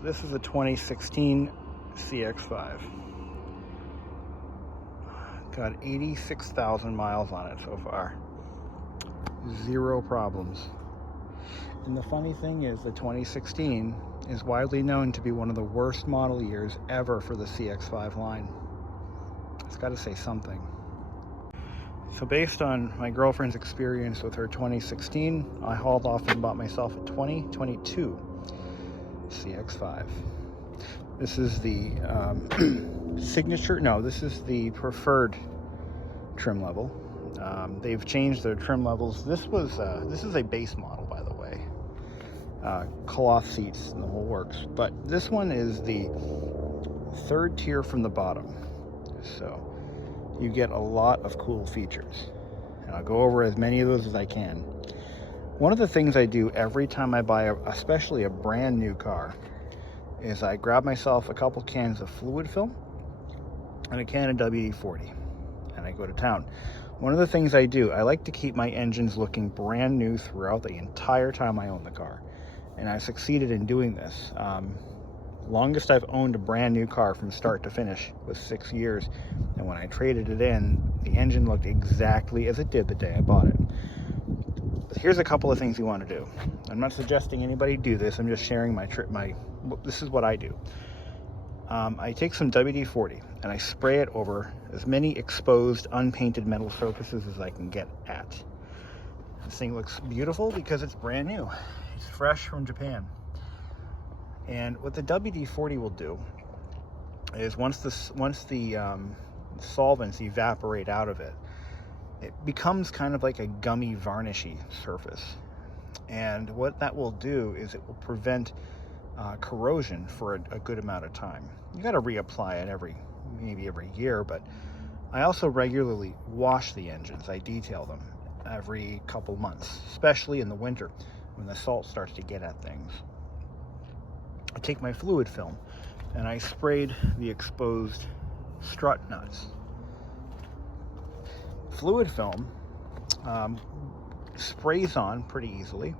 This is a 2016 CX-5. Got 86,000 miles on it so far. Zero problems. And the funny thing is, the 2016 is widely known to be one of the worst model years ever for the CX-5 line. It's got to say something. So based on my girlfriend's experience with her 2016, I hauled off and bought myself a 2022 CX-5. This is the signature, no, this is the preferred trim level. They've changed their trim levels. This is a base model, by the way. Cloth seats and the whole works. But this one is the third tier from the bottom. So you get a lot of cool features. And I'll go over as many of those as I can. One of the things I do every time I buy, especially a brand new car, is I grab myself a couple cans of fluid film and a can of WD-40, and I go to town. One of the things I do, I like to keep my engines looking brand new throughout the entire time I own the car, and I succeeded in doing this. Longest I've owned a brand new car from start to finish was 6 years, and when I traded it in, the engine looked exactly as it did the day I bought it. Here's a couple of things you want to do. I'm not suggesting anybody do this. I'm just sharing this is what I do. I take some WD-40 and I spray it over as many exposed, unpainted metal surfaces as I can get at. This thing looks beautiful because it's brand new. It's fresh from Japan. And what the WD-40 will do is once the solvents evaporate out of it, it becomes kind of like a gummy, varnishy surface. And what that will do is it will prevent corrosion for a good amount of time. You got to reapply it maybe every year, but I also regularly wash the engines. I detail them every couple months, especially in the winter when the salt starts to get at things. I take my fluid film and I sprayed the exposed strut nuts. Fluid film sprays on pretty easily,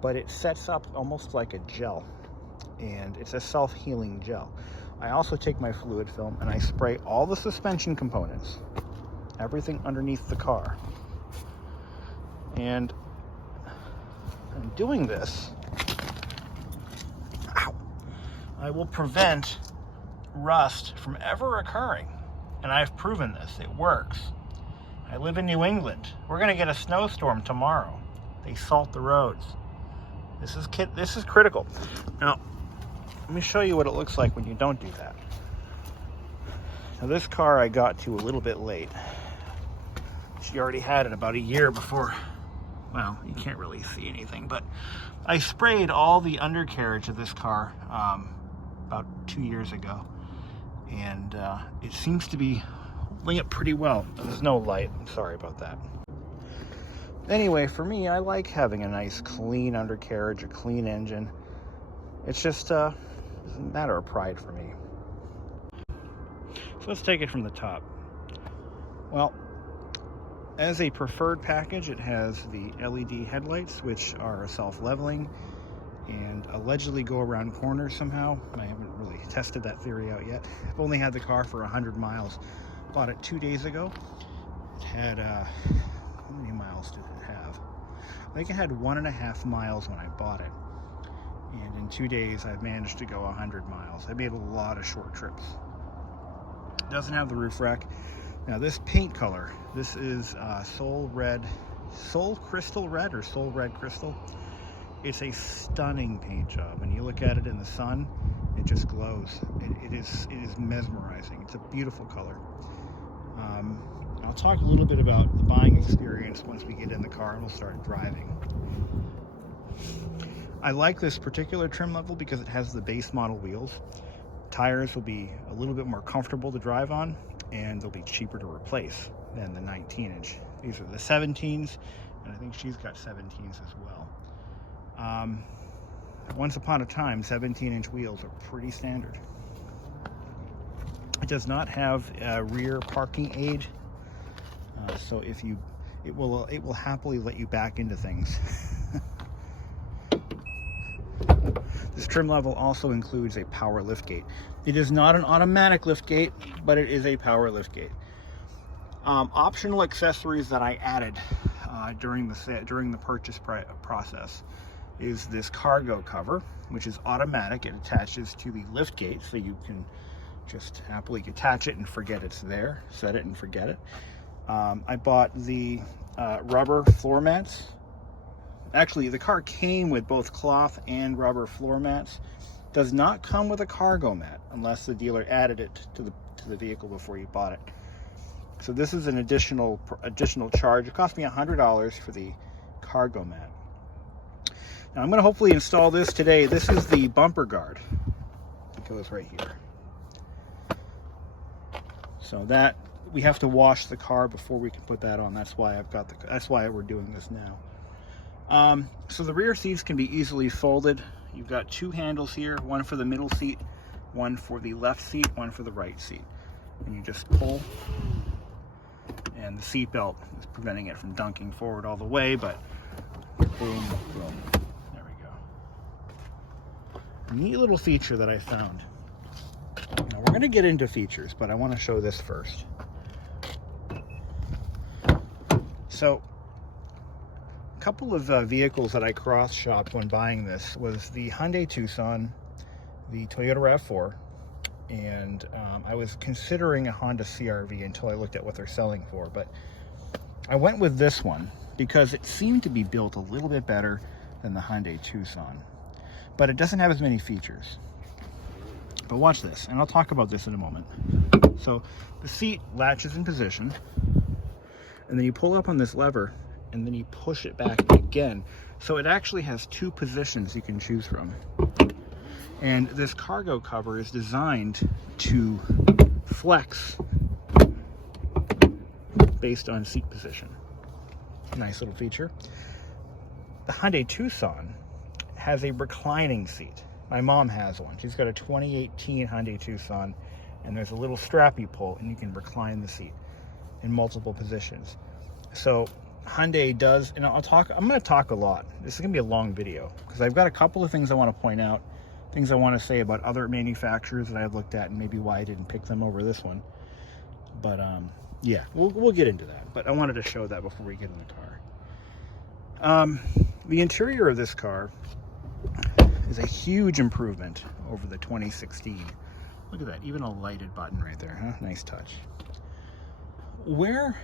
but it sets up almost like a gel, and it's a self-healing gel. I also take my fluid film and I spray all the suspension components, everything underneath the car. And in doing this, I will prevent rust from ever occurring. And I've proven this, it works. I live in New England. We're gonna get a snowstorm tomorrow. They salt the roads. This is critical. Now, let me show you what it looks like when you don't do that. Now, this car I got to a little bit late. She already had it about a year before. Well, you can't really see anything, but I sprayed all the undercarriage of this car about 2 years ago, and it seems to be holding up pretty well. There's no light, I'm sorry about that. Anyway, for me, I like having a nice clean undercarriage, a clean engine. It's just a matter of pride for me. So let's take it from the top. Well, as a preferred package, it has the LED headlights, which are self-leveling and allegedly go around corners somehow. I haven't really tested that theory out yet. I've only had the car for 100 miles. Bought it 2 days ago. It had, how many miles did it have? I think it had 1.5 miles when I bought it. And in 2 days, I've managed to go 100 miles. I made a lot of short trips. It doesn't have the roof rack. Now this paint color, this is Soul Crystal Red or Soul Red Crystal. It's a stunning paint job. When you look at it in the sun, it just glows. It is mesmerizing. It's a beautiful color. I'll talk a little bit about the buying experience once we get in the car and we'll start driving. I like this particular trim level because it has the base model wheels. Tires will be a little bit more comfortable to drive on, and they'll be cheaper to replace than the 19-inch. These are the 17s, and I think she's got 17s as well. Once upon a time, 17-inch wheels are pretty standard. It does not have a rear parking aid, so if it will happily let you back into things. This trim level also includes a power liftgate. It is not an automatic liftgate, but it is a power liftgate. Optional accessories that I added during the purchase process is this cargo cover, which is automatic. It attaches to the liftgate, so you can just happily attach it and forget it's there, set it and forget it. I bought the rubber floor mats. Actually, the car came with both cloth and rubber floor mats. Does not come with a cargo mat unless the dealer added it to the vehicle before you bought it. So this is an additional charge. It cost me $100 for the cargo mat. Now I'm going to hopefully install this today. This is the bumper guard. It goes right here. So that we have to wash the car before we can put that on. That's why that's why we're doing this now. So the rear seats can be easily folded. You've got two handles here, one for the middle seat, one for the left seat, one for the right seat. And you just pull, and the seat belt is preventing it from dunking forward all the way, but boom, boom. There we go. A neat little feature that I found. Now we're going to get into features, but I want to show this first. So, a couple of vehicles that I cross-shopped when buying this was the Hyundai Tucson, the Toyota RAV4, and I was considering a Honda CR-V until I looked at what they're selling for, but I went with this one because it seemed to be built a little bit better than the Hyundai Tucson, but it doesn't have as many features. But watch this, and I'll talk about this in a moment. So the seat latches in position, and then you pull up on this lever, and then you push it back again. So it actually has two positions you can choose from. And this cargo cover is designed to flex based on seat position. Nice little feature. The Hyundai Tucson has a reclining seat. My mom has one. She's got a 2018 Hyundai Tucson, and there's a little strap you pull, and you can recline the seat in multiple positions. So Hyundai does, and I'm going to talk a lot. This is going to be a long video because I've got a couple of things I want to point out, things I want to say about other manufacturers that I've looked at and maybe why I didn't pick them over this one. But yeah, we'll get into that. But I wanted to show that before we get in the car. The interior of this car is a huge improvement over the 2016. Look at that, even a lighted button right there, huh? Nice touch. Where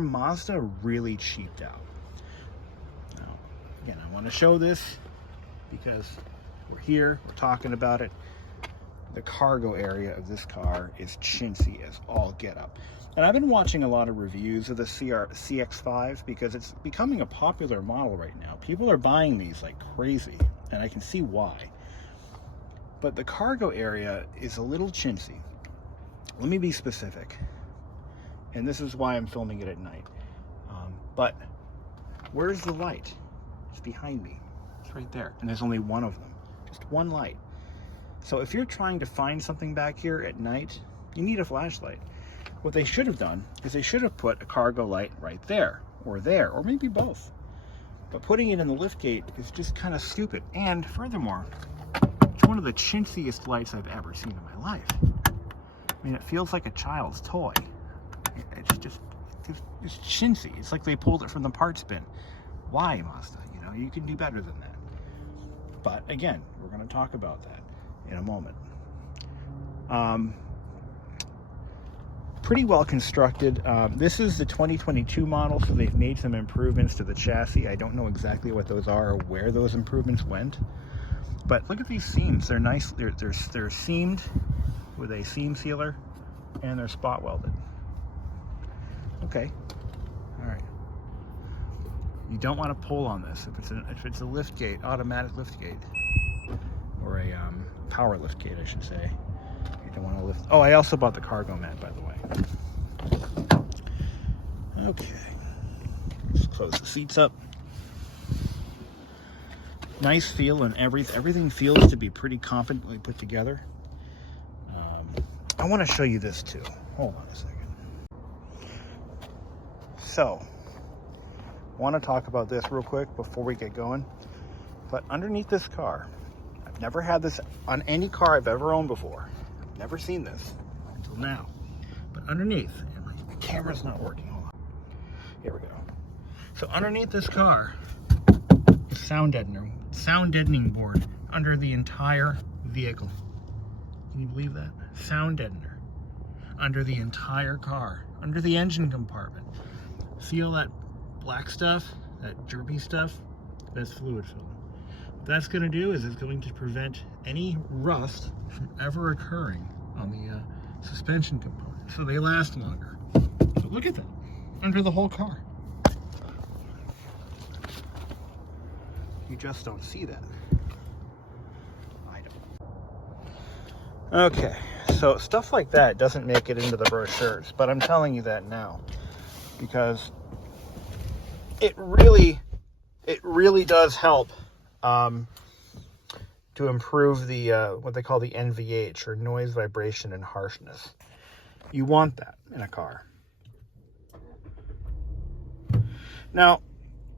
Mazda really cheaped out. Now, again, I want to show this because we're here, we're talking about it. The cargo area of this car is chintzy as all get up. And I've been watching a lot of reviews of the CX-5 because it's becoming a popular model right now. People are buying these like crazy, and I can see why. But the cargo area is a little chintzy. Let me be specific. And this is why I'm filming it at night. But where's the light? It's behind me. It's right there. And there's only one of them. Just one light. So if you're trying to find something back here at night, you need a flashlight. What they should have done is they should have put a cargo light right there, or maybe both. But putting it in the liftgate is just kind of stupid. And furthermore, it's one of the chintziest lights I've ever seen in my life. I mean, it feels like a child's toy. It's chintzy. It's like they pulled it from the parts bin. Why, Mazda? You know, you can do better than that. But again, we're going to talk about that in a moment. Pretty well constructed. This is the 2022 model, so they've made some improvements to the chassis. I don't know exactly what those are or where those improvements went. But look at these seams. They're nice. They're seamed with a seam sealer, and they're spot welded. Okay, all right. You don't want to pull on this if it's a lift gate, automatic lift gate, or a power lift gate, I should say. You don't want to lift. Oh, I also bought the cargo mat, by the way. Okay, let's close the seats up. Nice feel, and everything feels to be pretty competently put together. I want to show you this too. Hold on a second. So, I want to talk about this real quick before we get going. But underneath this car, Never had this on any car I've ever owned before. Never seen this until now. But underneath, and the camera's not working. Hold on. Here we go. So underneath this car, is sound deadening board under the entire vehicle. Can you believe that? Sound deadener under the entire car, under the engine compartment. See all that black stuff, that derpy stuff? That's fluid film. What that's going to do is it's going to prevent any rust from ever occurring on the suspension component, so they last longer. So look at that, under the whole car. You just don't see that. I don't. Okay, so stuff like that doesn't make it into the brochures, but I'm telling you that now because it really does help to improve the what they call the NVH, or noise, vibration, and harshness. You want that in a car. Now,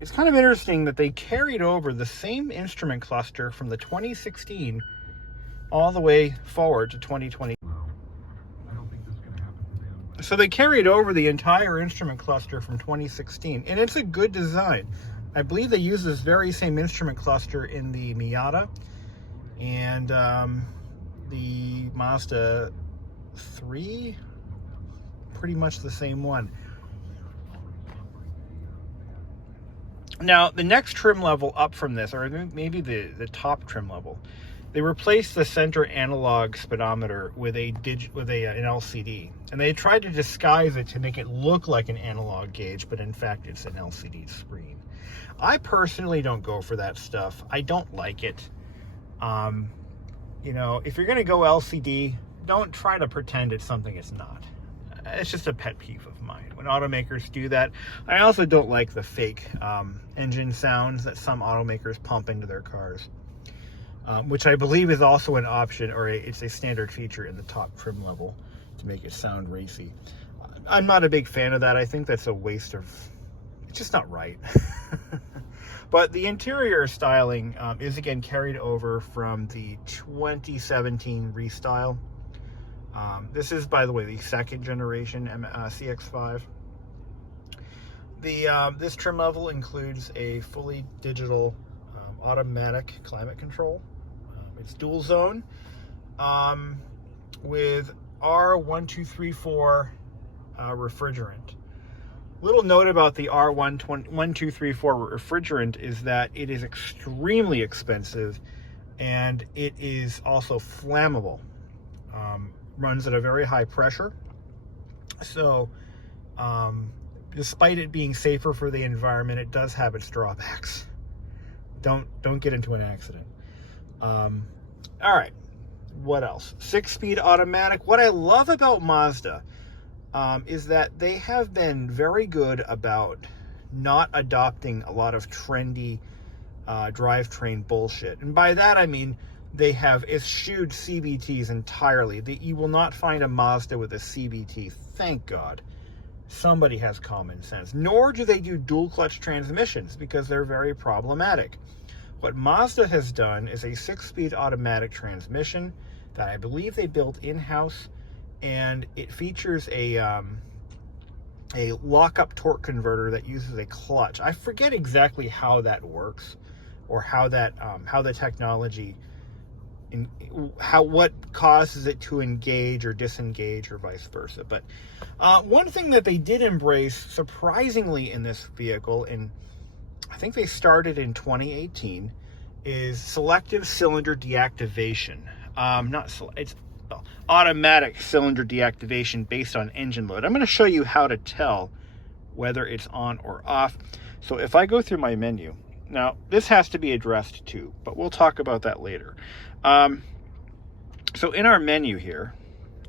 it's kind of interesting that they carried over the same instrument cluster from the 2016 all the way forward to 2020. So they carried over the entire instrument cluster from 2016, and it's a good design. I believe they use this very same instrument cluster in the Miata and the Mazda 3, pretty much the same one. Now, the next trim level up from this, or maybe the top trim level, they replaced the center analog speedometer with an LCD. And they tried to disguise it to make it look like an analog gauge, but in fact, it's an LCD screen. I personally don't go for that stuff. I don't like it. You know, if you're going to go LCD, don't try to pretend it's something it's not. It's just a pet peeve of mine when automakers do that. I also don't like the fake engine sounds that some automakers pump into their cars, which I believe is also an option, or it's a standard feature in the top trim level to make it sound racy. I'm not a big fan of that. I think that's a waste of, it's just not right. But the interior styling is again carried over from the 2017 restyle. This is, by the way, the second generation CX-5. This trim level includes a fully digital automatic climate control. It's dual zone with R1234 refrigerant. Little note about the R1234 refrigerant is that it is extremely expensive and it is also flammable. Runs at a very high pressure. So despite it being safer for the environment, it does have its drawbacks. Don't get into an accident. All right, what else? 6-speed automatic. What I love about Mazda is that they have been very good about not adopting a lot of trendy drivetrain bullshit. And by that I mean they have eschewed CVTs entirely. You will not find a Mazda with a CVT, thank God. Somebody has common sense. Nor do they do dual clutch transmissions because they're very problematic. What Mazda has done is a 6-speed automatic transmission that I believe they built in-house, and it features a lock-up torque converter that uses a clutch. I forget exactly how that works, or how the technology, what causes it to engage or disengage or vice versa. But one thing that they did embrace surprisingly in this vehicle, and I think they started in 2018, is selective cylinder deactivation. It's automatic cylinder deactivation based on engine load. I'm going to show you how to tell whether it's on or off. So if I go through my menu, now this has to be addressed too, but we'll talk about that later. So in our menu here,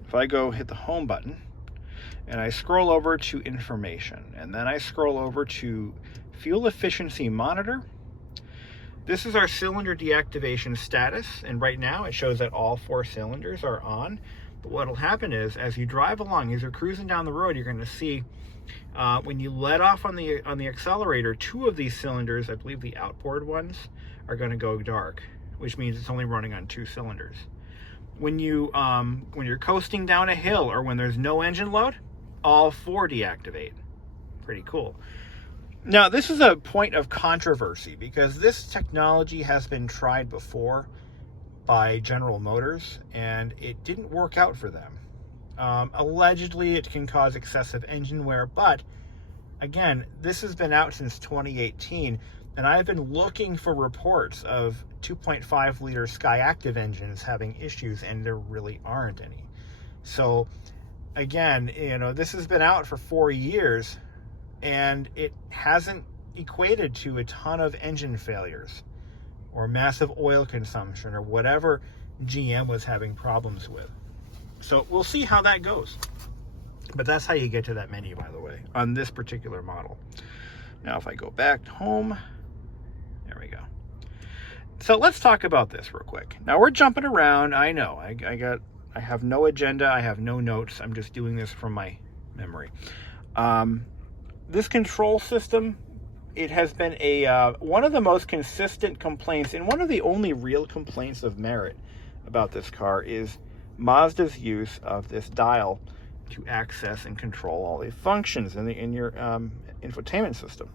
if I go hit the home button and I scroll over to information, and then I scroll over to fuel efficiency monitor, this is our cylinder deactivation status, and right now it shows that all 4 cylinders are on. But what will happen is, as you drive along, as you're cruising down the road, you're going to see when you let off on the accelerator, 2 of these cylinders, I believe the outboard ones, are going to go dark. which means it's only running on 2 cylinders. When you're coasting down a hill or when there's no engine load, all 4 deactivate. Pretty cool. Now, this is a point of controversy because this technology has been tried before by General Motors and it didn't work out for them. Allegedly, it can cause excessive engine wear, but again, this has been out since 2018, and I've been looking for reports of 2.5 liter Skyactiv engines having issues, and there really aren't any. So again, this has been out for 4 years, and it hasn't equated to a ton of engine failures or massive oil consumption or whatever GM was having problems with. So we'll see how that goes. But that's how you get to that menu, by the way, on this particular model. Now, if I go back home, there we go. So let's talk about this real quick. Now, we're jumping around. I know. I have no agenda. I have no notes. I'm just doing this from my memory. This control system, it has been one of the most consistent complaints, and one of the only real complaints of merit about this car is Mazda's use of this dial to access and control all the functions in your infotainment system.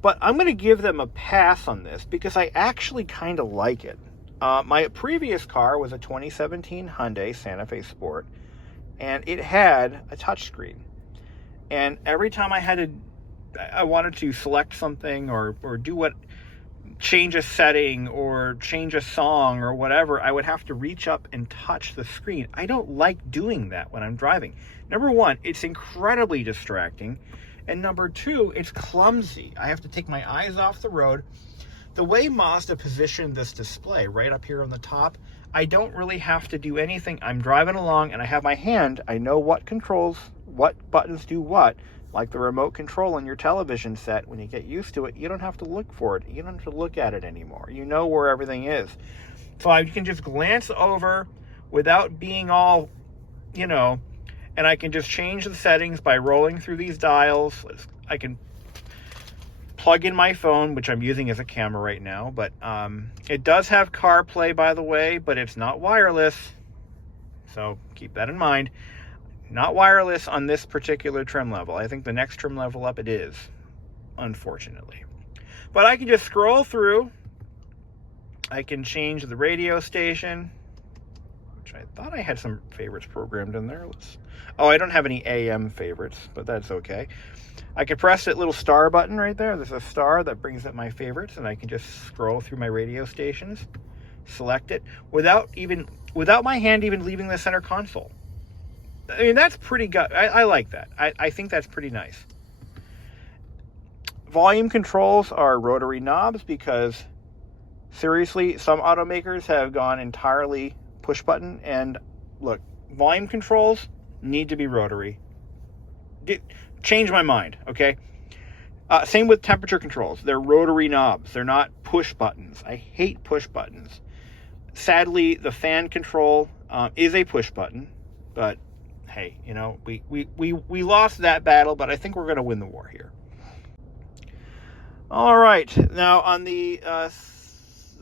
But I'm going to give them a pass on this because I actually kind of like it. My previous car was a 2017 Hyundai Santa Fe Sport, and it had a touchscreen. And every time I wanted to select something or change a setting or change a song or whatever, I would have to reach up and touch the screen. I don't like doing that when I'm driving. Number one, it's incredibly distracting. And number two, it's clumsy. I have to take my eyes off the road. The way Mazda positioned this display right up here on the top, I don't really have to do anything. I'm driving along and I have my hand. I know what controls, what buttons do what. Like the remote control on your television set, when you get used to it, you don't have to look for it. You don't have to look at it anymore. You know where everything is. So I can just glance over without being all, and I can just change the settings by rolling through these dials. I can plug in my phone, which I'm using as a camera right now, but it does have CarPlay, by the way, but it's not wireless. So keep that in mind. Not wireless on this particular trim level. I think the next trim level up it is, unfortunately. But I can just scroll through. I can change the radio station, which I thought I had some favorites programmed in there. I don't have any AM favorites, but that's okay. I can press that little star button right there. There's a star that brings up my favorites, and I can just scroll through my radio stations, select it, without my hand even leaving the center console. I mean, that's pretty good. I like that. I think that's pretty nice. Volume controls are rotary knobs because, seriously, some automakers have gone entirely push button. And look, volume controls need to be rotary. Change my mind, okay? Same with temperature controls. They're rotary knobs. They're not push buttons. I hate push buttons. Sadly, the fan control is a push button, but hey, we lost that battle, but I think we're going to win the war here. All right, now on the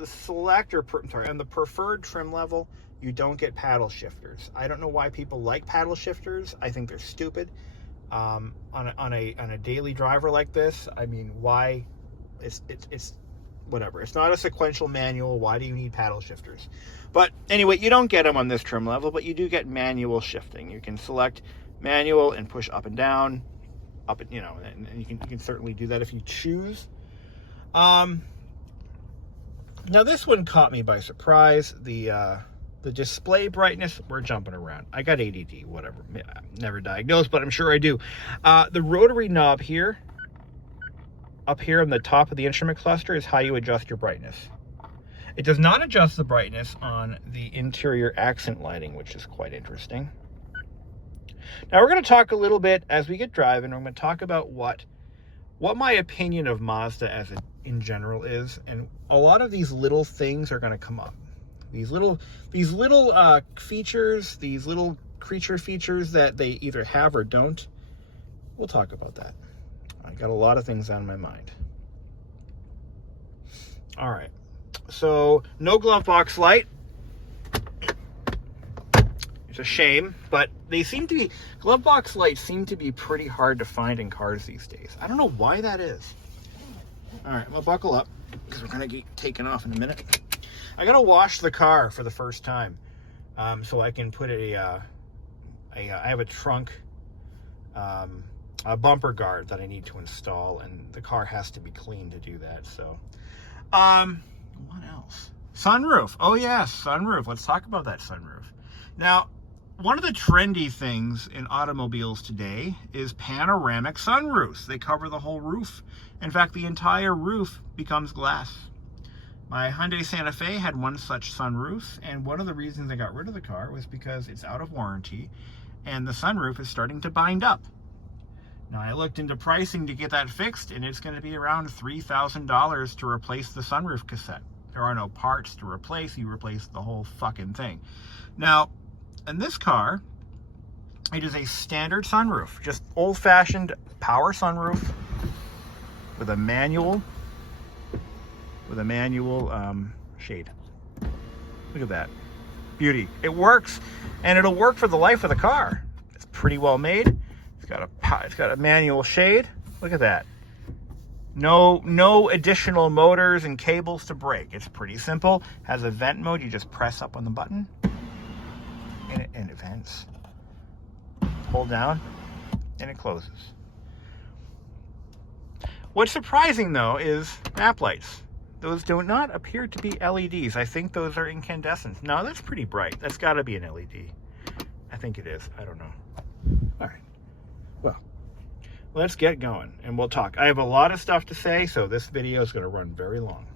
select on the preferred trim level, you don't get paddle shifters. I don't know why people like paddle shifters. I think they're stupid. On a daily driver like this, I mean, why? It's whatever. It's not a sequential manual. Why do you need paddle shifters? But anyway, you don't get them on this trim level, but you do get manual shifting. You can select manual and push up and down, and you can certainly do that if you choose. Now this one caught me by surprise. The display brightness, we're jumping around. I got ADD, whatever. Never diagnosed, but I'm sure I do. The rotary knob here, up here on the top of the instrument cluster, is how you adjust your brightness. It does not adjust the brightness on the interior accent lighting, which is quite interesting. Now we're going to talk a little bit as we get driving. We're going to talk about what my opinion of Mazda in general is, and a lot of these little things are going to come up. These little features, these little creature features that they either have or don't. We'll talk about that. I got a lot of things on my mind. All right. So no glove box light. It's a shame, but they seem to be, glove box lights seem to be pretty hard to find in cars these days. I don't know why that is. All right, I'm gonna buckle up because we're gonna get taken off in a minute. I gotta wash the car for the first time, so I can put I have a trunk, a bumper guard that I need to install, and the car has to be clean to do that. So, what else? Sunroof. Oh yes, sunroof. Let's talk about that sunroof. Now, one of the trendy things in automobiles today is panoramic sunroofs. They cover the whole roof. In fact, the entire roof becomes glass. My Hyundai Santa Fe had one such sunroof, and one of the reasons I got rid of the car was because it's out of warranty and the sunroof is starting to bind up. Now, I looked into pricing to get that fixed, and it's going to be around $3,000 to replace the sunroof cassette. There are no parts to replace. You replace the whole fucking thing. Now, in this car, it is a standard sunroof, just old-fashioned power sunroof with a manual shade. Look at that beauty. It works, and it'll work for the life of the car. It's pretty well made. It's got a manual shade. Look at that. No additional motors and cables to brake. It's pretty simple. Has a vent mode. You just press up on the button and it vents. Hold down and it closes. What's surprising though is map lights. Those do not appear to be LEDs. I think those are incandescents. No, that's pretty bright. That's got to be an LED. I think it is. I don't know. All right. Well, let's get going and we'll talk. I have a lot of stuff to say, so this video is going to run very long.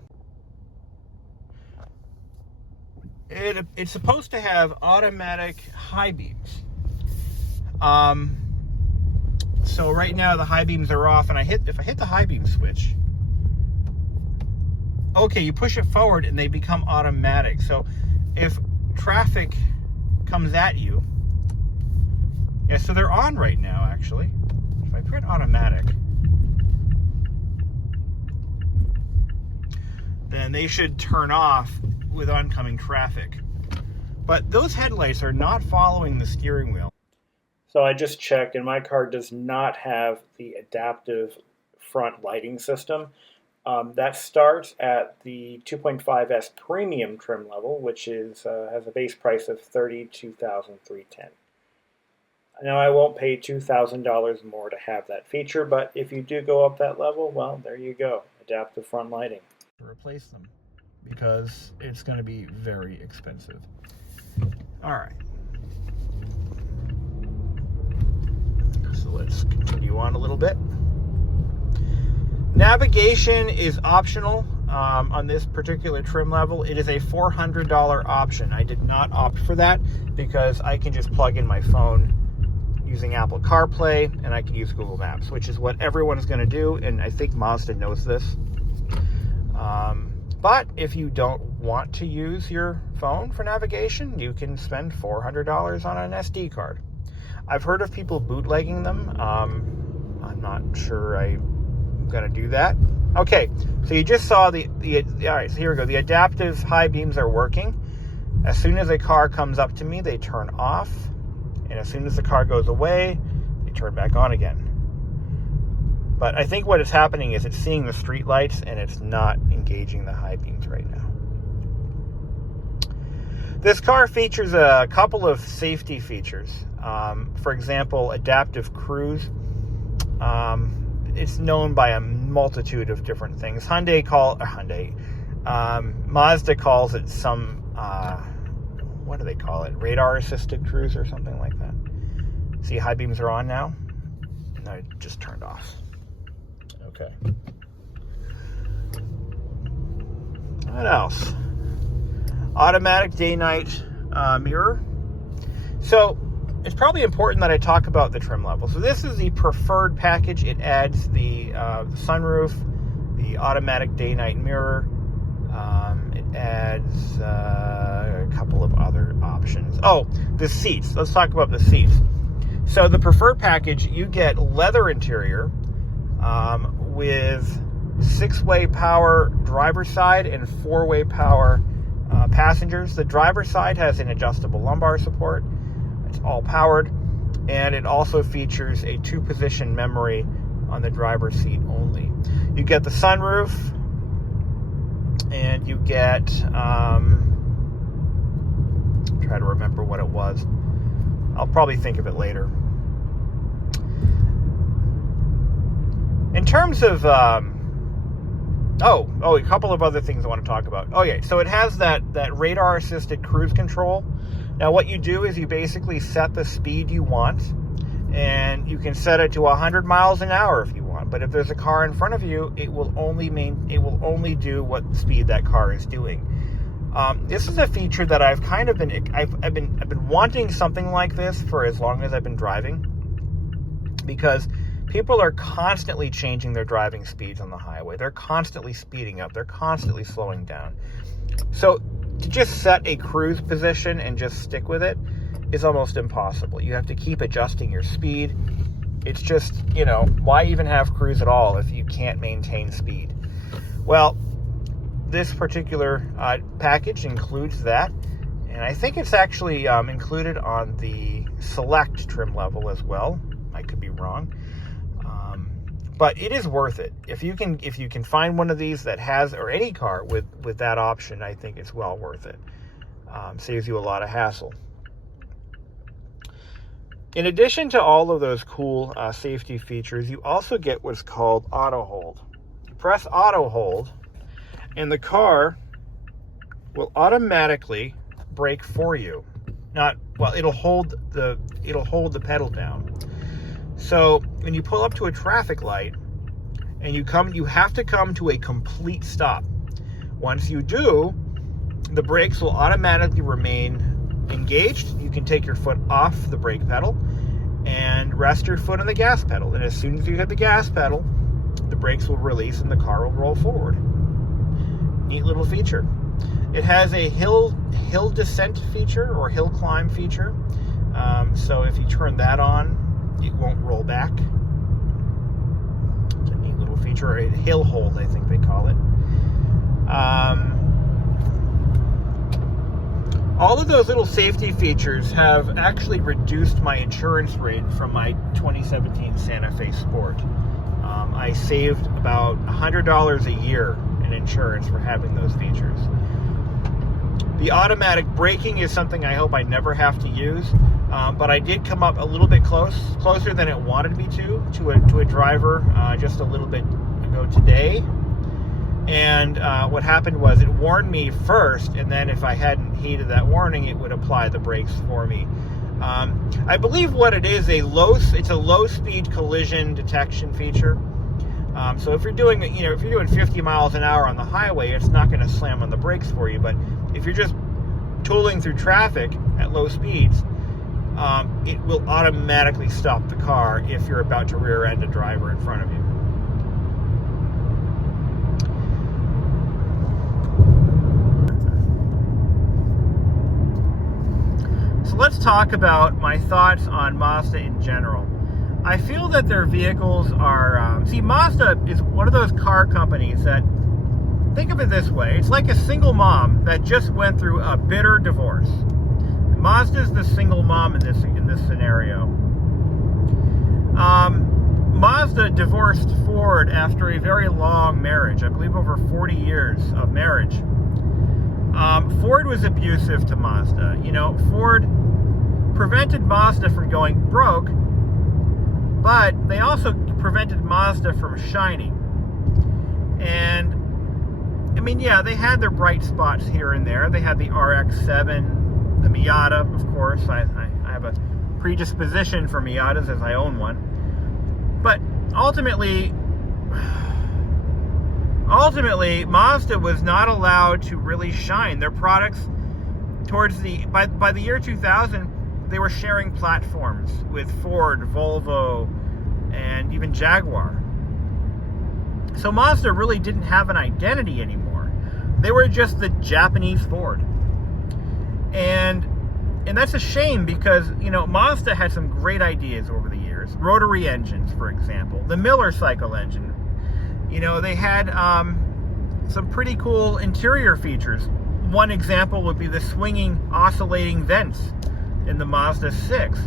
It's supposed to have automatic high beams. So right now the high beams are off, and if I hit the high beam switch, okay, you push it forward and they become automatic. So if traffic comes at you, yeah, so they're on right now actually. If I press automatic, then they should turn off with oncoming traffic. But those headlights are not following the steering wheel. So I just checked, and my car does not have the adaptive front lighting system. That starts at the 2.5S premium trim level, which is has a base price of $32,310. Now, I won't pay $2,000 more to have that feature, but if you do go up that level, well, there you go, adaptive front lighting. Replace them, because it's going to be very expensive. All right. So let's continue on a little bit. Navigation is optional on this particular trim level. It is a $400 option. I did not opt for that because I can just plug in my phone using Apple CarPlay, and I can use Google Maps, which is what everyone is going to do, and I think Mazda knows this. But if you don't want to use your phone for navigation, you can spend $400 on an SD card. I've heard of people bootlegging them. I'm not sure I'm going to do that. Okay, so you just saw all right, so here we go. The adaptive high beams are working. As soon as a car comes up to me, they turn off. And as soon as the car goes away, they turn back on again. But I think what is happening is it's seeing the street lights and it's not engaging the high beams right now. This car features a couple of safety features. For example, adaptive cruise. It's known by a multitude of different things. Mazda calls it some, what do they call it? Radar assisted cruise or something like that. See, high beams are on now. No, it just turned off. Okay. What else? Automatic day-night mirror. So it's probably important that I talk about the trim level. So this is the preferred package. It adds the sunroof, the automatic day-night mirror. It adds a couple of other options. Oh, the seats. Let's talk about the seats. So the preferred package, you get leather interior with 6-way power driver's side and 4-way power passengers. The driver's side has an adjustable lumbar support. It's all powered, and it also features a 2-position memory on the driver's seat only. You get the sunroof, and you get try to remember what it was. I'll probably think of it later. In terms of a couple of other things I want to talk about. Oh yeah, so it has that radar assisted cruise control. Now what you do is you basically set the speed you want, and you can set it to 100 miles an hour if you want. But if there's a car in front of you, it will only do what speed that car is doing. This is a feature that I've been wanting something like this for as long as I've been driving, because people are constantly changing their driving speeds on the highway. They're constantly speeding up. They're constantly slowing down. So to just set a cruise position and just stick with it is almost impossible. You have to keep adjusting your speed. It's just, why even have cruise at all if you can't maintain speed? Well, this particular package includes that, and I think it's actually included on the select trim level as well. I could be wrong. But it is worth it. If you can find one of these that has, or any car with that option, I think it's well worth it. Saves you a lot of hassle. In addition to all of those cool safety features, you also get what's called auto hold. You press auto hold, and the car will automatically brake for you. It'll hold the pedal down. So when you pull up to a traffic light and you have to come to a complete stop. Once you do, the brakes will automatically remain engaged. You can take your foot off the brake pedal and rest your foot on the gas pedal. And as soon as you hit the gas pedal, the brakes will release and the car will roll forward. Neat little feature. It has a hill descent feature or hill climb feature. So if you turn that on, it won't roll back. It's a neat little feature, or a hill hold, I think they call it. All of those little safety features have actually reduced my insurance rate from my 2017 Santa Fe Sport. I saved about $100 a year in insurance for having those features. The automatic braking is something I hope I never have to use. But I did come up a little bit closer than it wanted me to a driver just a little bit ago today. And what happened was it warned me first, and then if I hadn't heeded that warning, it would apply the brakes for me. I believe what it is, it's a low-speed collision detection feature. So if you're doing 50 miles an hour on the highway, it's not going to slam on the brakes for you. But if you're just tooling through traffic at low speeds, it will automatically stop the car if you're about to rear end a driver in front of you. So let's talk about my thoughts on Mazda in general. I feel that their vehicles are... Mazda is one of those car companies that... Think of it this way. It's like a single mom that just went through a bitter divorce. Mazda's the single mom in this scenario. Mazda divorced Ford after a very long marriage. I believe over 40 years of marriage. Ford was abusive to Mazda. Ford prevented Mazda from going broke, but they also prevented Mazda from shining. And, they had their bright spots here and there. They had the RX-7, the Miata, of course. I have a predisposition for Miatas as I own one. But ultimately, Mazda was not allowed to really shine. Their products, by the year 2000, they were sharing platforms with Ford, Volvo, and even Jaguar. So Mazda really didn't have an identity anymore. They were just the Japanese Ford. And that's a shame because, Mazda had some great ideas over the years. Rotary engines, for example. The Miller cycle engine. You know, they had some pretty cool interior features. One example would be the swinging, oscillating vents in the Mazda 6.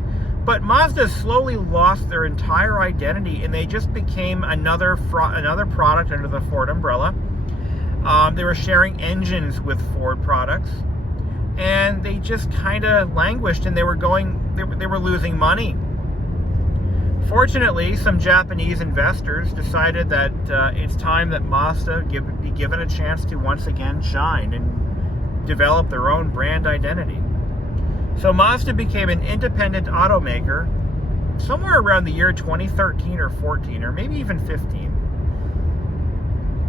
But Mazda slowly lost their entire identity, and they just became another product under the Ford umbrella. They were sharing engines with Ford products, and they just kind of languished, and they were losing money. Fortunately, some Japanese investors decided that it's time that Mazda be given a chance to once again shine and develop their own brand identity. So Mazda became an independent automaker somewhere around the year 2013 or 14, or maybe even 15.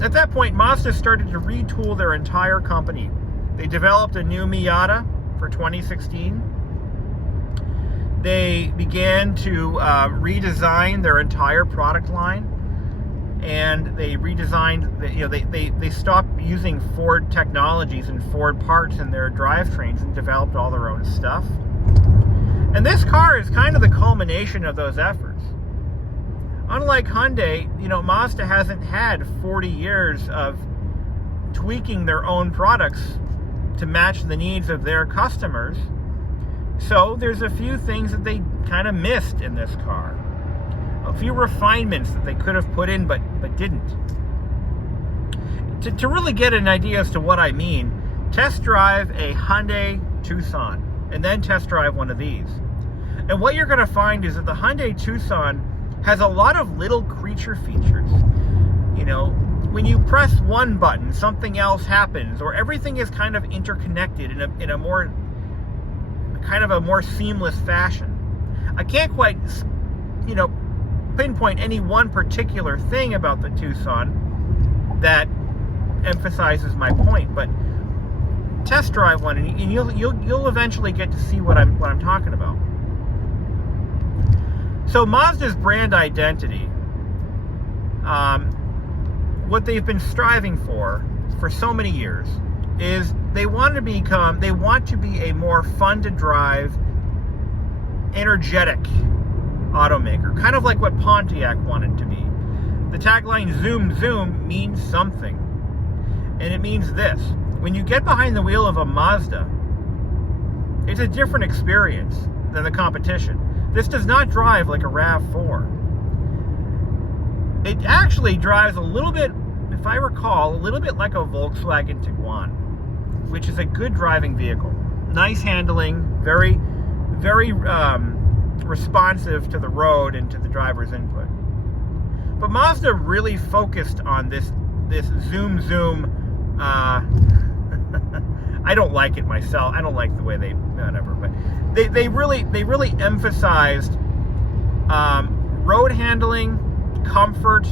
At that point, Mazda started to retool their entire company. They developed a new Miata for 2016. They began to redesign their entire product line, and they redesigned. They stopped using Ford technologies and Ford parts in their drivetrains and developed all their own stuff. And this car is kind of the culmination of those efforts. Unlike Hyundai, you know, Mazda hasn't had 40 years of tweaking their own products to match the needs of their customers. So there's a few things that they kind of missed in this car. A few refinements that they could have put in but didn't. To really get an idea as to what I mean, test drive a Hyundai Tucson and then test drive one of these. And what you're going to find is that the Hyundai Tucson has a lot of little creature features. You know, when you press one button, something else happens, or everything is kind of interconnected in a more seamless fashion. I can't quite, you know, pinpoint any one particular thing about the Tucson that emphasizes my point, but test drive one, and you'll eventually get to see what I'm talking about. So Mazda's brand identity, what they've been striving for so many years, is they want to be a more fun to drive, energetic automaker, kind of like what Pontiac wanted to be. The tagline "Zoom Zoom" means something, and it means this: when you get behind the wheel of a Mazda, it's a different experience than the competition. This does not drive like a RAV4. It actually drives a little bit, if I recall, a little bit like a Volkswagen Tiguan, which is a good driving vehicle. Nice handling, very, very responsive to the road and to the driver's input. But Mazda really focused on this zoom zoom. I don't like it myself. I don't like the way whatever. But they really emphasized road handling, comfort,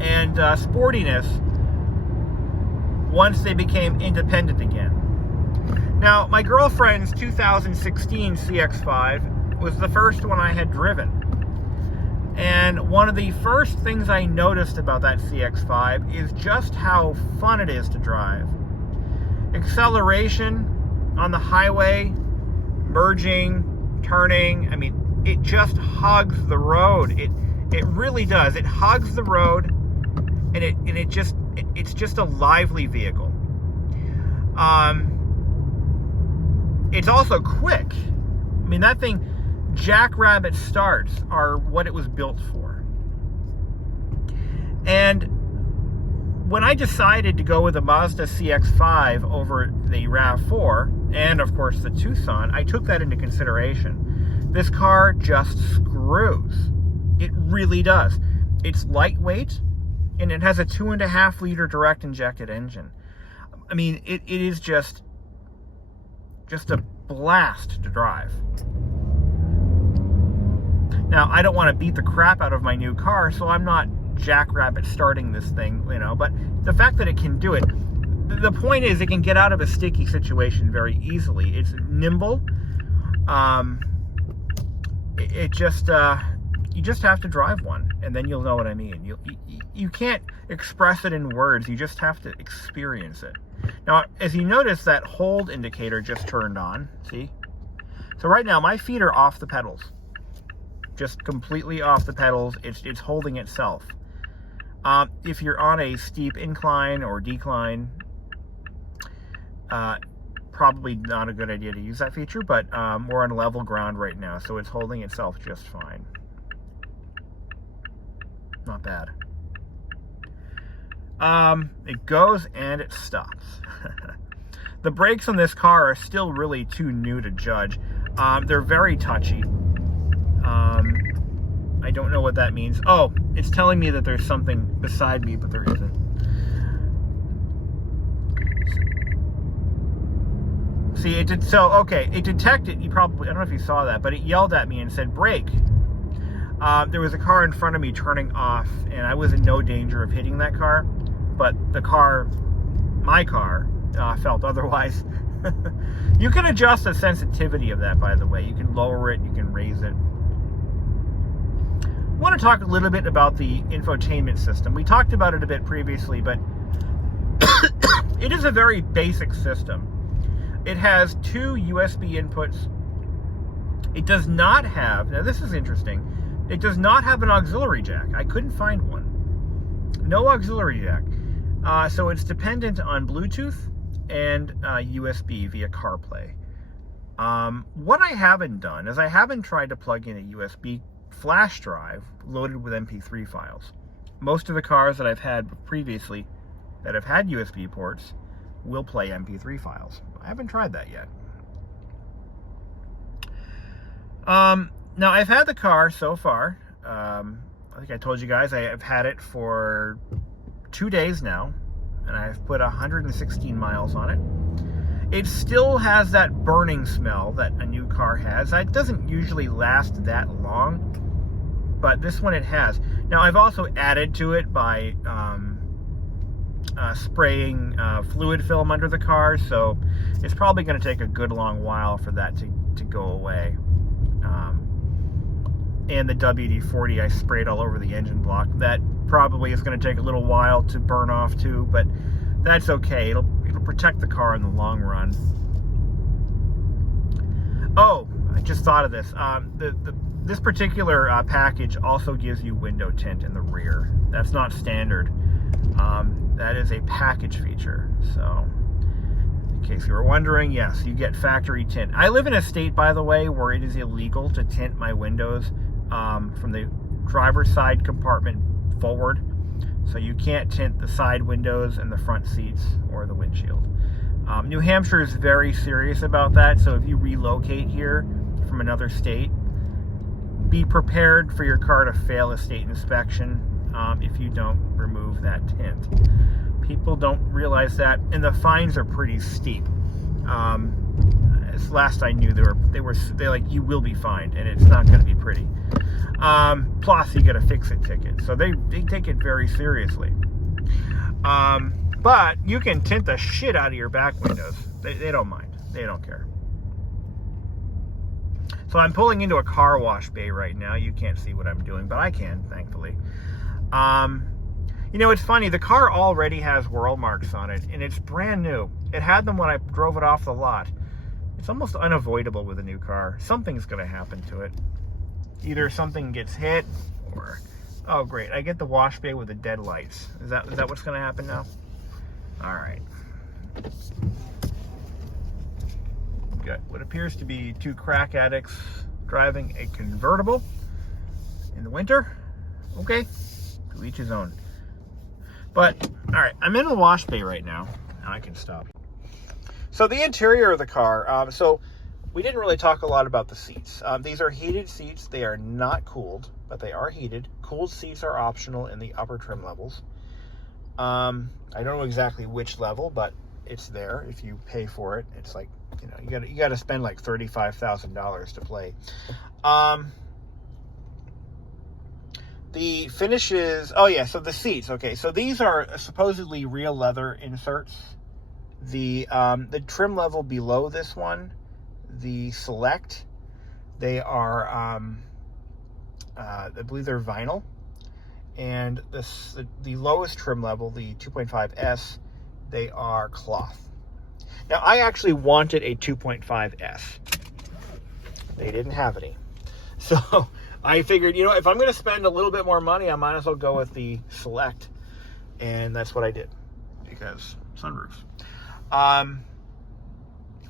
and sportiness once they became independent again. Now, my girlfriend's 2016 CX-5 was the first one I had driven. And one of the first things I noticed about that CX-5 is just how fun it is to drive. Acceleration on the highway, merging, turning, I mean, it just hugs the road. It really does. It hugs the road, and it's just a lively vehicle. It's also quick. I mean, that thing, jackrabbit starts are what it was built for. And when I decided to go with the Mazda CX-5 over the RAV4, and of course the Tucson, I took that into consideration. This car just screws. It really does. It's lightweight, and it has a 2.5 liter direct injected engine. I mean, it is just a blast to drive. Now, I don't want to beat the crap out of my new car, so I'm not jackrabbit starting this thing, you know, but the fact that it can do it, the point is it can get out of a sticky situation very easily. It's nimble. You just have to drive one, and then you'll know what I mean. You can't express it in words. You just have to experience it. Now, as you notice, that hold indicator just turned on. See? So right now, my feet are off the pedals. Just completely off the pedals. It's holding itself. If you're on a steep incline or decline, probably not a good idea to use that feature, but we're on level ground right now, so it's holding itself just fine. Not bad. It goes and it stops. The brakes on this car are still really too new to judge. They're very touchy. I don't know what that means. Oh, it's telling me that there's something beside me, but there isn't. See, it did, so, okay, it detected, I don't know if you saw that, but it yelled at me and said, brake. There was a car in front of me turning off, and I was in no danger of hitting that car, but my car, felt otherwise. You can adjust the sensitivity of that, by the way. You can lower it, you can raise it. I want to talk a little bit about the infotainment system. We talked about it a bit previously, but it is a very basic system. It has 2 USB inputs. It does not have, now this is interesting, it does not have an auxiliary jack. I couldn't find one. No auxiliary jack. So it's dependent on Bluetooth and USB via CarPlay. What I haven't done is I haven't tried to plug in a USB flash drive loaded with MP3 files. Most of the cars that I've had previously that have had USB ports will play MP3 files. I haven't tried that yet. Now, I've had the car so far. I think I told you guys I've had it for 2 days now, and I've put 116 miles on it. It still has that burning smell that a new car has. It doesn't usually last that long, but this one it has. Now, I've also added to it by spraying fluid film under the car, so it's probably going to take a good long while for that to go away. And the WD-40 I sprayed all over the engine block. That probably is going to take a little while to burn off too, but that's okay. It'll protect the car in the long run. Oh, I just thought of this. This particular package also gives you window tint in the rear. That's not standard. That is a package feature. So, in case you were wondering, yes, you get factory tint. I live in a state, by the way, where it is illegal to tint my windows from the driver's side compartment forward. So you can't tint the side windows and the front seats or the windshield. New Hampshire is very serious about that, so if you relocate here from another state, be prepared for your car to fail a state inspection if you don't remove that tint. People don't realize that, and the fines are pretty steep. As last I knew, they're like, you will be fined, and it's not going to be pretty. Plus, you get a fix-it ticket, so they take it very seriously. But you can tint the shit out of your back windows. They don't mind. They don't care. So I'm pulling into a car wash bay right now. You can't see what I'm doing, but I can, thankfully. You know, it's funny. The car already has whirl marks on it, and it's brand new. It had them when I drove it off the lot. It's almost unavoidable with a new car. Something's going to happen to it. Either something gets hit, or... Oh, great. I get the wash bay with the dead lights. Is that what's going to happen now? All right. Got what appears to be 2 crack addicts driving a convertible in the winter. Okay. To each his own. But, all right. I'm in the wash bay right now. Now I can stop. So the interior of the car. So we didn't really talk a lot about the seats. These are heated seats. They are not cooled, but they are heated. Cooled seats are optional in the upper trim levels. I don't know exactly which level, but it's there if you pay for it. It's like, you know, you got to spend like $35,000 to play. The finishes. Oh yeah, so the seats. Okay, so these are supposedly real leather inserts. The trim level below this one, the Select, they are I believe they're vinyl, and the lowest trim level, the 2.5S, they are cloth. Now I actually wanted a 2.5S. They didn't have any, so I figured, you know, if I'm going to spend a little bit more money, I might as well go with the Select. And that's what I did, because sunroof.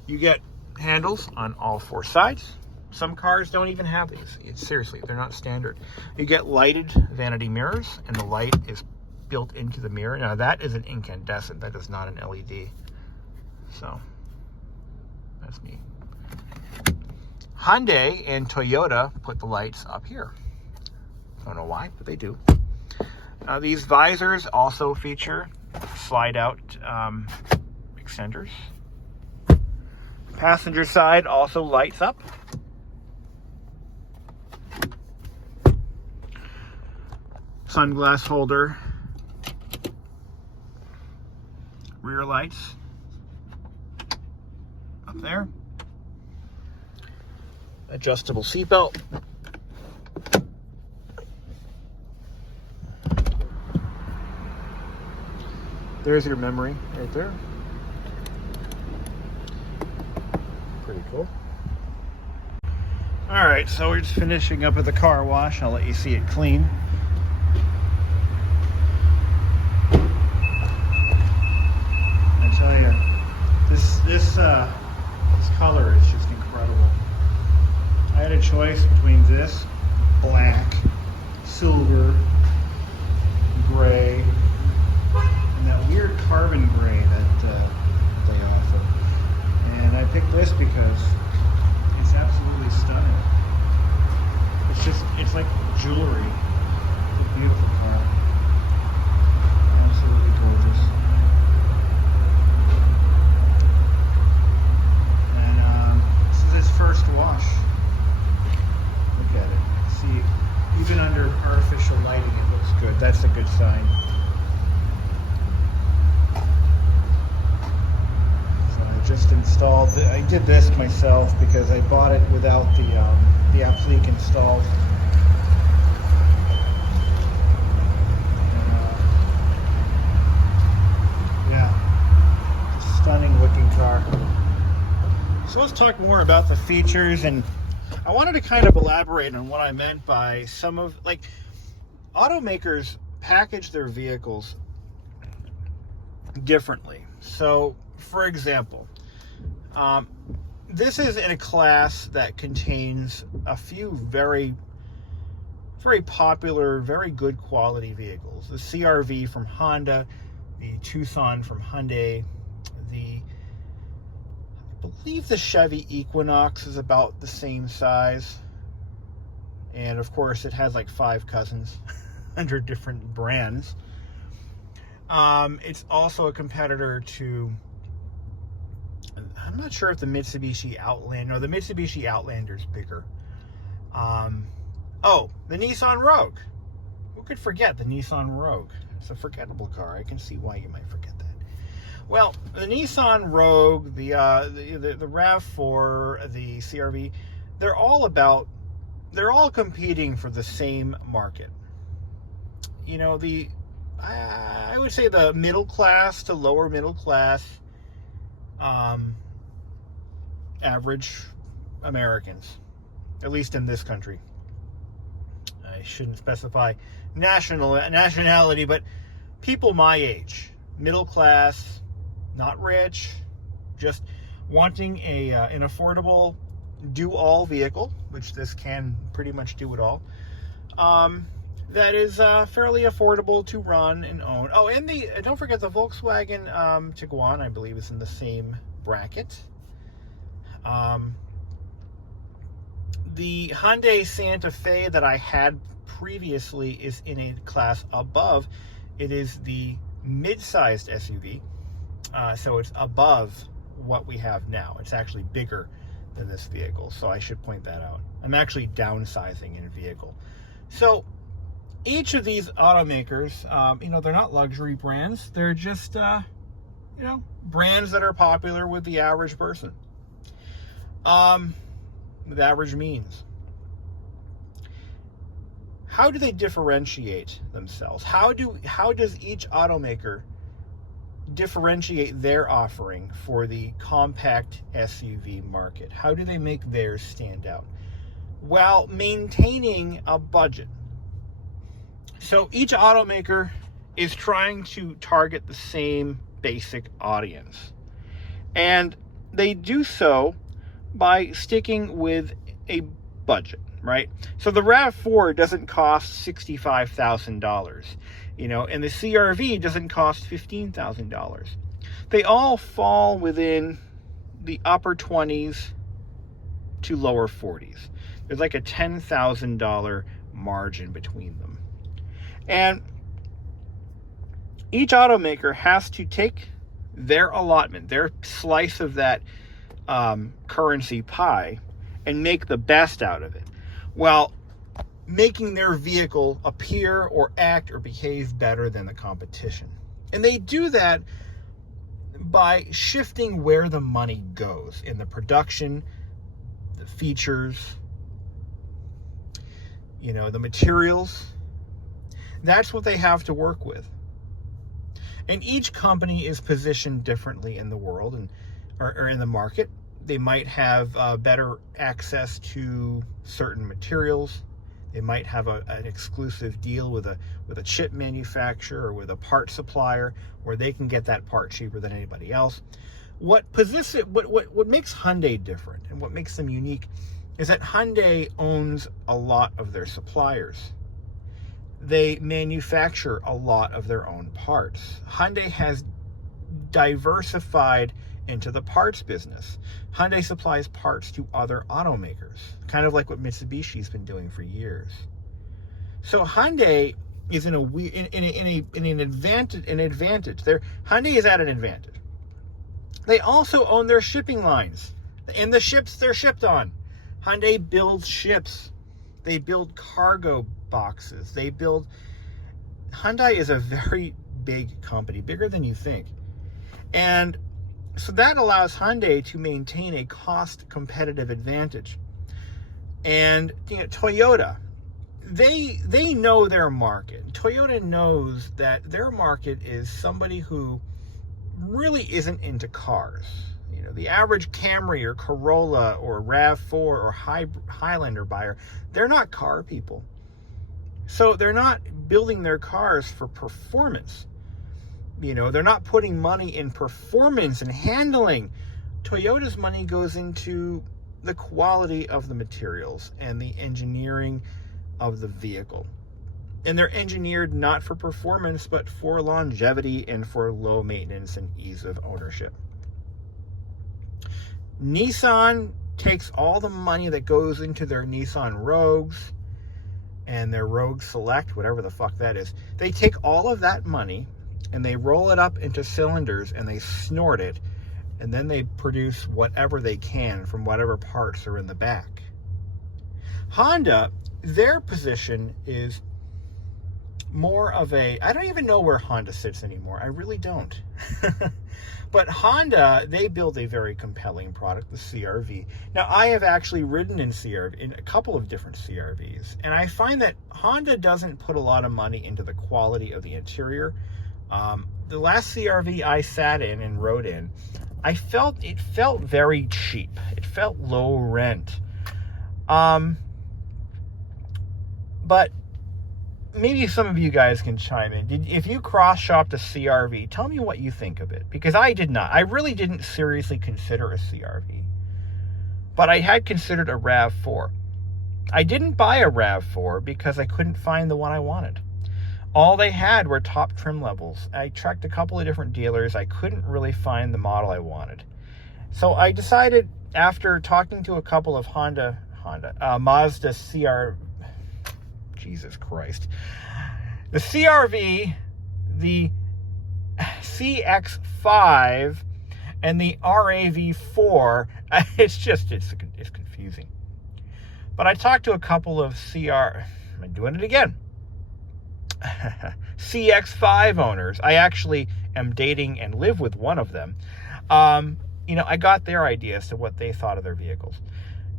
You get handles on all 4 sides. Some cars don't even have these. Seriously, they're not standard. You get lighted vanity mirrors, and the light is built into the mirror. Now, that is an incandescent. That is not an LED. So, that's neat. Hyundai and Toyota put the lights up here. Don't know why, but they do. These visors also feature slide-out extenders. Passenger side also lights up. Sunglass holder. Rear lights up there. Adjustable seatbelt. There's your memory right there. Pretty cool. All right, so we're just finishing up at the car wash. I'll let you see it clean. I tell you, this color is just incredible. I had a choice between this, black, silver, gray, and that weird carbon gray that they offer. And I picked this because it's absolutely stunning. It's like jewelry. It's a beautiful car. Absolutely gorgeous. And this is its first wash. Look at it. See, even under artificial lighting, it looks good. That's a good sign. So I just installed. I did this myself because I bought it without the applique installed. Yeah, it's a stunning looking car. So let's talk more about the features, and I wanted to kind of elaborate on what I meant by some of, like, automakers package their vehicles differently. So, for example, this is in a class that contains a few very, very popular, very good quality vehicles. The CR-V from Honda, the Tucson from Hyundai, I believe the Chevy Equinox is about the same size. And of course, it has like 5 cousins under different brands. It's also a competitor to, I'm not sure if the Mitsubishi Outlander, no, the Mitsubishi Outlander's bigger. Oh, the Nissan Rogue. Who could forget the Nissan Rogue? It's a forgettable car. I can see why you might forget that. Well, the Nissan Rogue, the RAV4, the CR-V, they're all competing for the same market. You know, I would say the middle class to lower middle class, average Americans, at least in this country. I shouldn't specify nationality, but people my age, middle class, not rich, just wanting an affordable do-all vehicle, which this can pretty much do it all, that is fairly affordable to run and own. Oh, and don't forget the Volkswagen Tiguan, I believe, is in the same bracket. The Hyundai Santa Fe that I had previously is in a class above. It is the mid-sized SUV, so it's above what we have now. It's actually bigger than this vehicle, so I should point that out. I'm actually downsizing in a vehicle. So each of these automakers, they're not luxury brands. They're just, brands that are popular with the average person. With average means. How do they differentiate themselves? How does each automaker differentiate their offering for the compact SUV market? How do they make theirs stand out? while maintaining a budget. So each automaker is trying to target the same basic audience. And they do so by sticking with a budget, right? So the RAV4 doesn't cost $65,000, and the CR-V doesn't cost $15,000. They all fall within the upper 20s to lower 40s. There's like a $10,000 margin between them. And each automaker has to take their allotment, their slice of that currency pie, and make the best out of it, while making their vehicle appear or act or behave better than the competition. And they do that by shifting where the money goes in the production, the features, the materials. That's what they have to work with. And each company is positioned differently in the world or in the market. They might have better access to certain materials. They might have an exclusive deal with a chip manufacturer or with a part supplier where they can get that part cheaper than anybody else. What makes Hyundai different and what makes them unique is that Hyundai owns a lot of their suppliers. They manufacture a lot of their own parts. Hyundai has diversified into the parts business. Hyundai supplies parts to other automakers, kind of like what Mitsubishi's been doing for years. So Hyundai is in an advantage. Hyundai is at an advantage. They also own their shipping lines and the ships they're shipped on. Hyundai builds ships. They build cargo boxes. Hyundai is a very big company, bigger than you think. And so that allows Hyundai to maintain a cost competitive advantage. And Toyota, they know their market. Toyota knows that their market is somebody who really isn't into cars. The average Camry or Corolla or RAV4 or Highlander buyer, they're not car people. So they're not building their cars for performance. They're not putting money in performance and handling. Toyota's money goes into the quality of the materials and the engineering of the vehicle. And they're engineered not for performance, but for longevity and for low maintenance and ease of ownership. Nissan takes all the money that goes into their Nissan Rogues and their Rogue Select, whatever the fuck that is. They take all of that money and they roll it up into cylinders and they snort it, and then they produce whatever they can from whatever parts are in the back. Honda, their position is more of I don't even know where Honda sits anymore. I really don't. But Honda, they build a very compelling product, the CR-V. Now, I have actually ridden in a couple of different CR-Vs, and I find that Honda doesn't put a lot of money into the quality of the interior. The last CR-V I sat in and rode in, it felt very cheap. It felt low rent. But maybe some of you guys can chime in. If you cross-shopped a CR-V, tell me what you think of it. Because I did not. I really didn't seriously consider a CR-V. But I had considered a RAV4. I didn't buy a RAV4 because I couldn't find the one I wanted. All they had were top trim levels. I checked a couple of different dealers. I couldn't really find the model I wanted. So I decided, after talking to a couple of Mazda Jesus Christ. The CR-V, the CX-5, and the RAV4, it's confusing. But I talked to a couple of I'm doing it again. CX-5 owners. I actually am dating and live with one of them. I got their ideas as to what they thought of their vehicles.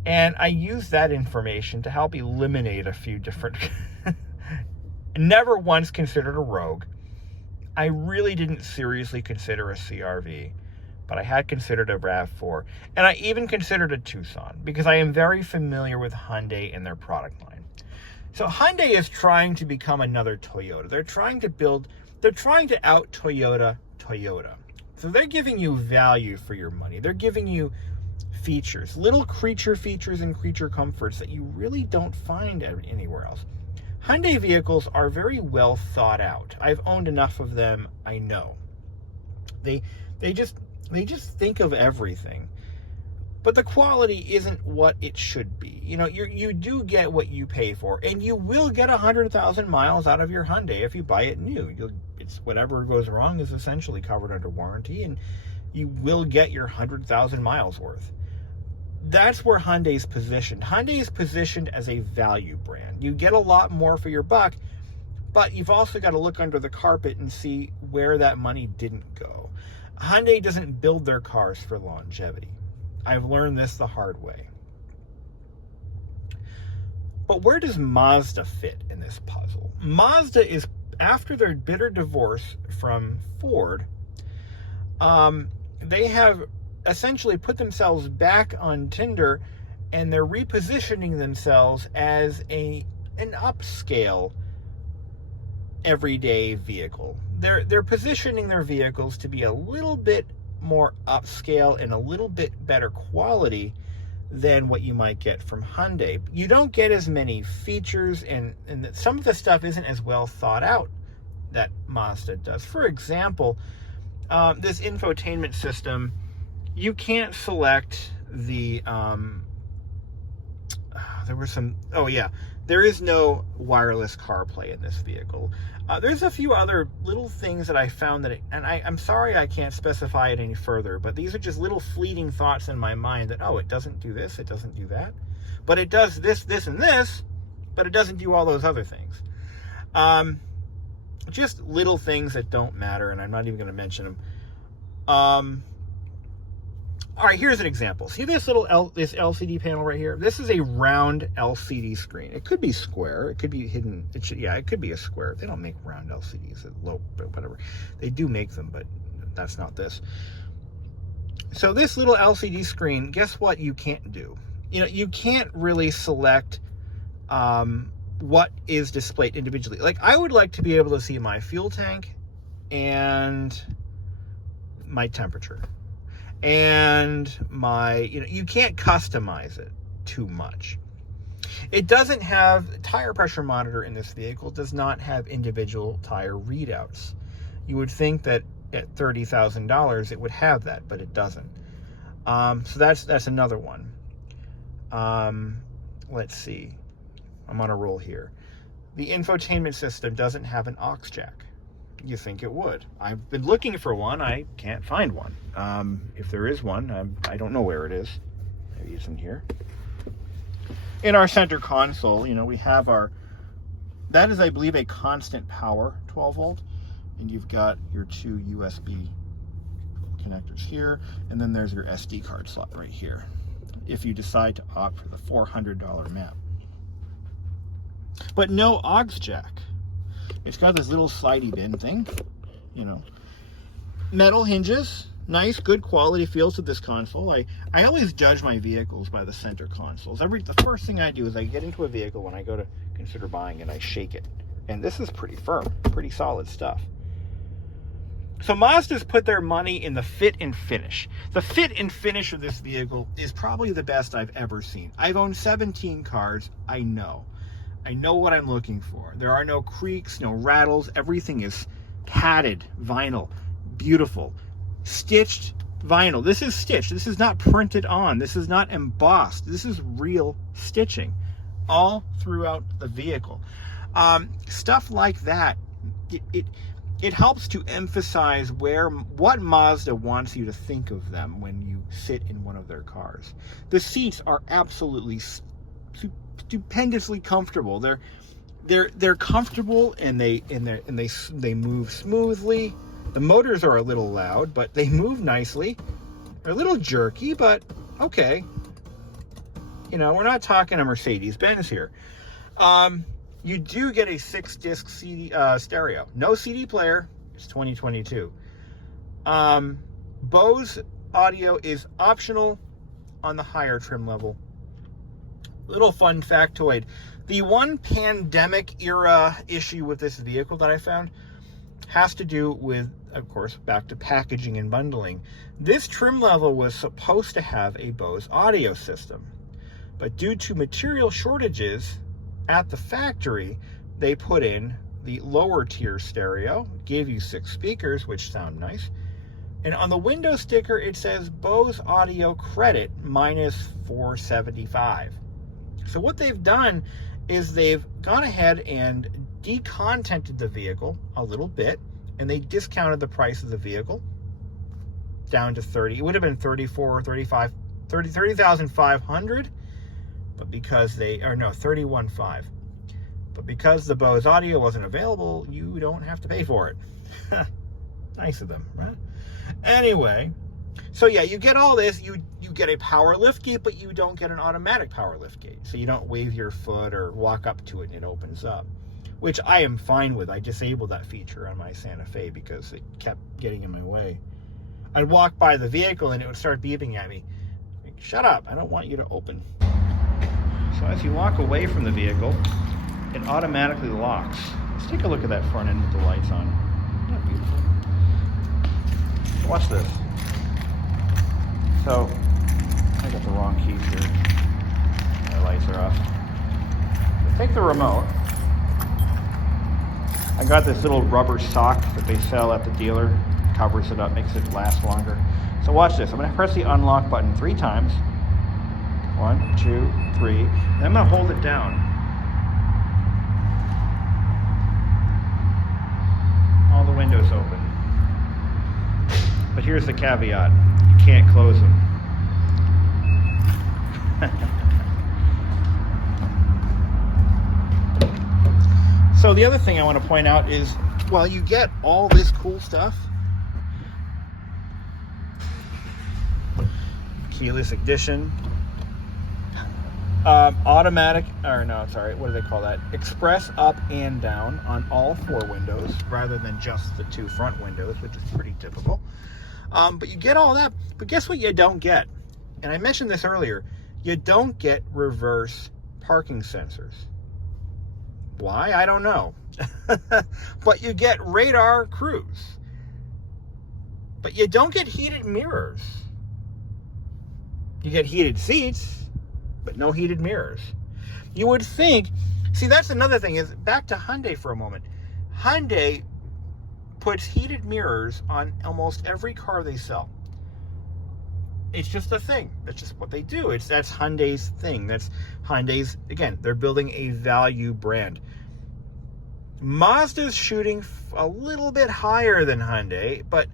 And I used that information to help eliminate a few different... Never once considered a Rogue. I really didn't seriously consider a CR-V. but I had considered a RAV4, and I even considered a Tucson, because I am very familiar with Hyundai and their product line. So Hyundai is trying to become another Toyota. They're trying to out Toyota. So they're giving you value for your money. They're giving you features, little creature features and creature comforts that you really don't find anywhere else. Hyundai vehicles are very well thought out. I've owned enough of them, I know. They just think of everything. But the quality isn't what it should be. You know, you do get what you pay for, and you will get 100,000 miles out of your Hyundai if you buy it new. It's whatever goes wrong is essentially covered under warranty, and you will get your 100,000 miles worth. That's where Hyundai's positioned. Hyundai is positioned as a value brand. You get a lot more for your buck, but you've also got to look under the carpet and see where that money didn't go. Hyundai doesn't build their cars for longevity. I've learned this the hard way. But where does Mazda fit in this puzzle? Mazda is, after their bitter divorce from Ford, they have essentially put themselves back on Tinder, and they're repositioning themselves as an upscale everyday vehicle. They're positioning their vehicles to be a little bit more upscale and a little bit better quality than what you might get from Hyundai. You don't get as many features, and some of the stuff isn't as well thought out that Mazda does. For example, this infotainment system, you can't select the there is no wireless CarPlay in this vehicle. There's a few other little things that I found I'm sorry I can't specify it any further, but these are just little fleeting thoughts in my mind that, it doesn't do this, it doesn't do that, but it does this, this, and this, but it doesn't do all those other things. Just little things that don't matter, and I'm not even going to mention them. All right, here's an example. See this this LCD panel right here? This is a round LCD screen. It could be square. It could be hidden. It could be a square. They don't make round LCDs at low, but whatever. They do make them, but that's not this. So this little LCD screen, guess what you can't do? You know, you can't really select what is displayed individually. Like, I would like to be able to see my fuel tank and my temperature. And you can't customize it too much. It doesn't have tire pressure monitor in this vehicle, does not have individual tire readouts. You would think that at $30,000 it would have that, but it doesn't. So that's another one. Let's see. I'm on a roll here. The infotainment system doesn't have an aux jack. You think it would. I've been looking for one. I can't find one. If there is one, I don't know where it is. Maybe it's in here. In our center console, we have that is, I believe, a constant power 12 volt. And you've got your two USB connectors here. And then there's your SD card slot right here, if you decide to opt for the $400 map. But no aux jack. It's got this little slidey bin thing, metal hinges, nice, good quality feels to this console. I always judge my vehicles by the center consoles. The first thing I do is I get into a vehicle when I go to consider buying, and I shake it. And this is pretty firm, pretty solid stuff. So Mazda's put their money in the fit and finish. The fit and finish of this vehicle is probably the best I've ever seen. I've owned 17 cars. I know what I'm looking for. There are no creaks, no rattles. Everything is padded vinyl, beautiful, stitched vinyl. This is stitched. This is not printed on. This is not embossed. This is real stitching all throughout the vehicle. Stuff like that, it helps to emphasize what Mazda wants you to think of them when you sit in one of their cars. The seats are absolutely stupendously comfortable. They're comfortable, and they move smoothly. The motors are a little loud, but they move nicely. They're a little jerky, but okay. We're not talking a Mercedes-Benz here. You do get a 6-disc CD stereo. No CD player. It's 2022. Bose audio is optional on the higher trim level. Little fun factoid. The one pandemic era issue with this vehicle that I found has to do with, of course, back to packaging and bundling. This trim level was supposed to have a Bose audio system, but due to material shortages at the factory, they put in the lower tier stereo, gave you 6 speakers, which sound nice. And on the window sticker, it says Bose audio credit minus $475. So what they've done is they've gone ahead and decontented the vehicle a little bit, and they discounted the price of the vehicle down to 30. It would have been 34, 35, 30,500, but because they, or no, 31.5. But because the Bose audio wasn't available, you don't have to pay for it. Nice of them, right? Anyway, so yeah, you get all this. You get a power lift gate, but you don't get an automatic power lift gate. So you don't wave your foot or walk up to it and it opens up, which I am fine with. I disabled that feature on my Santa Fe because it kept getting in my way. I'd walk by the vehicle and it would start beeping at me. Like, shut up, I don't want you to open. So as you walk away from the vehicle, it automatically locks. Let's take a look at that front end with the lights on. Isn't that beautiful? Watch this. So, I got the wrong keys here. My lights are off. So take the remote. I got this little rubber sock that they sell at the dealer. Covers it up, makes it last longer. So watch this. I'm going to press the unlock button 3 times. 1, 2, 3. And I'm going to hold it down. All the windows open. But here's the caveat. You can't close them. So the other thing I want to point out is, while you get all this cool stuff, keyless ignition, automatic, or no, sorry, what do they call that? Express up and down on all 4 windows rather than just the 2 front windows, which is pretty typical. But you get all that, but guess what you don't get? And I mentioned this earlier, you don't get reverse parking sensors. Why? I don't know. But you get radar cruise. But you don't get heated mirrors. You get heated seats, but no heated mirrors. You would think, see, that's another thing, is back to Hyundai for a moment. Hyundai puts heated mirrors on almost every car they sell. It's just a thing. That's just what they do. That's Hyundai's thing. That's Hyundai's, again, they're building a value brand. Mazda's shooting a little bit higher than Hyundai, but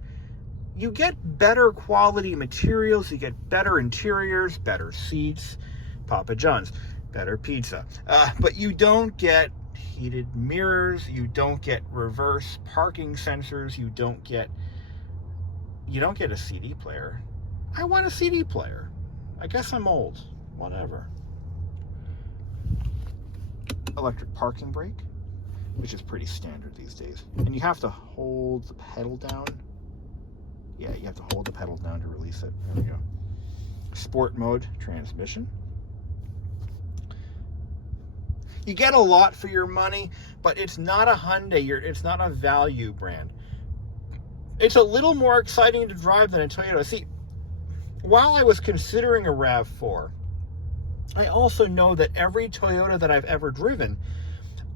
you get better quality materials, you get better interiors, better seats, Papa John's, better pizza. But you don't get heated mirrors, you don't get reverse parking sensors, you don't get a CD player. I want a CD player. I guess I'm old. Whatever. Electric parking brake, which is pretty standard these days. And you have to hold the pedal down. Yeah, you have to hold the pedal down to release it. There we go. Sport mode transmission. You get a lot for your money, but it's not a Hyundai. It's not a value brand. It's a little more exciting to drive than a Toyota. See, while I was considering a RAV4, I also know that every Toyota that I've ever driven,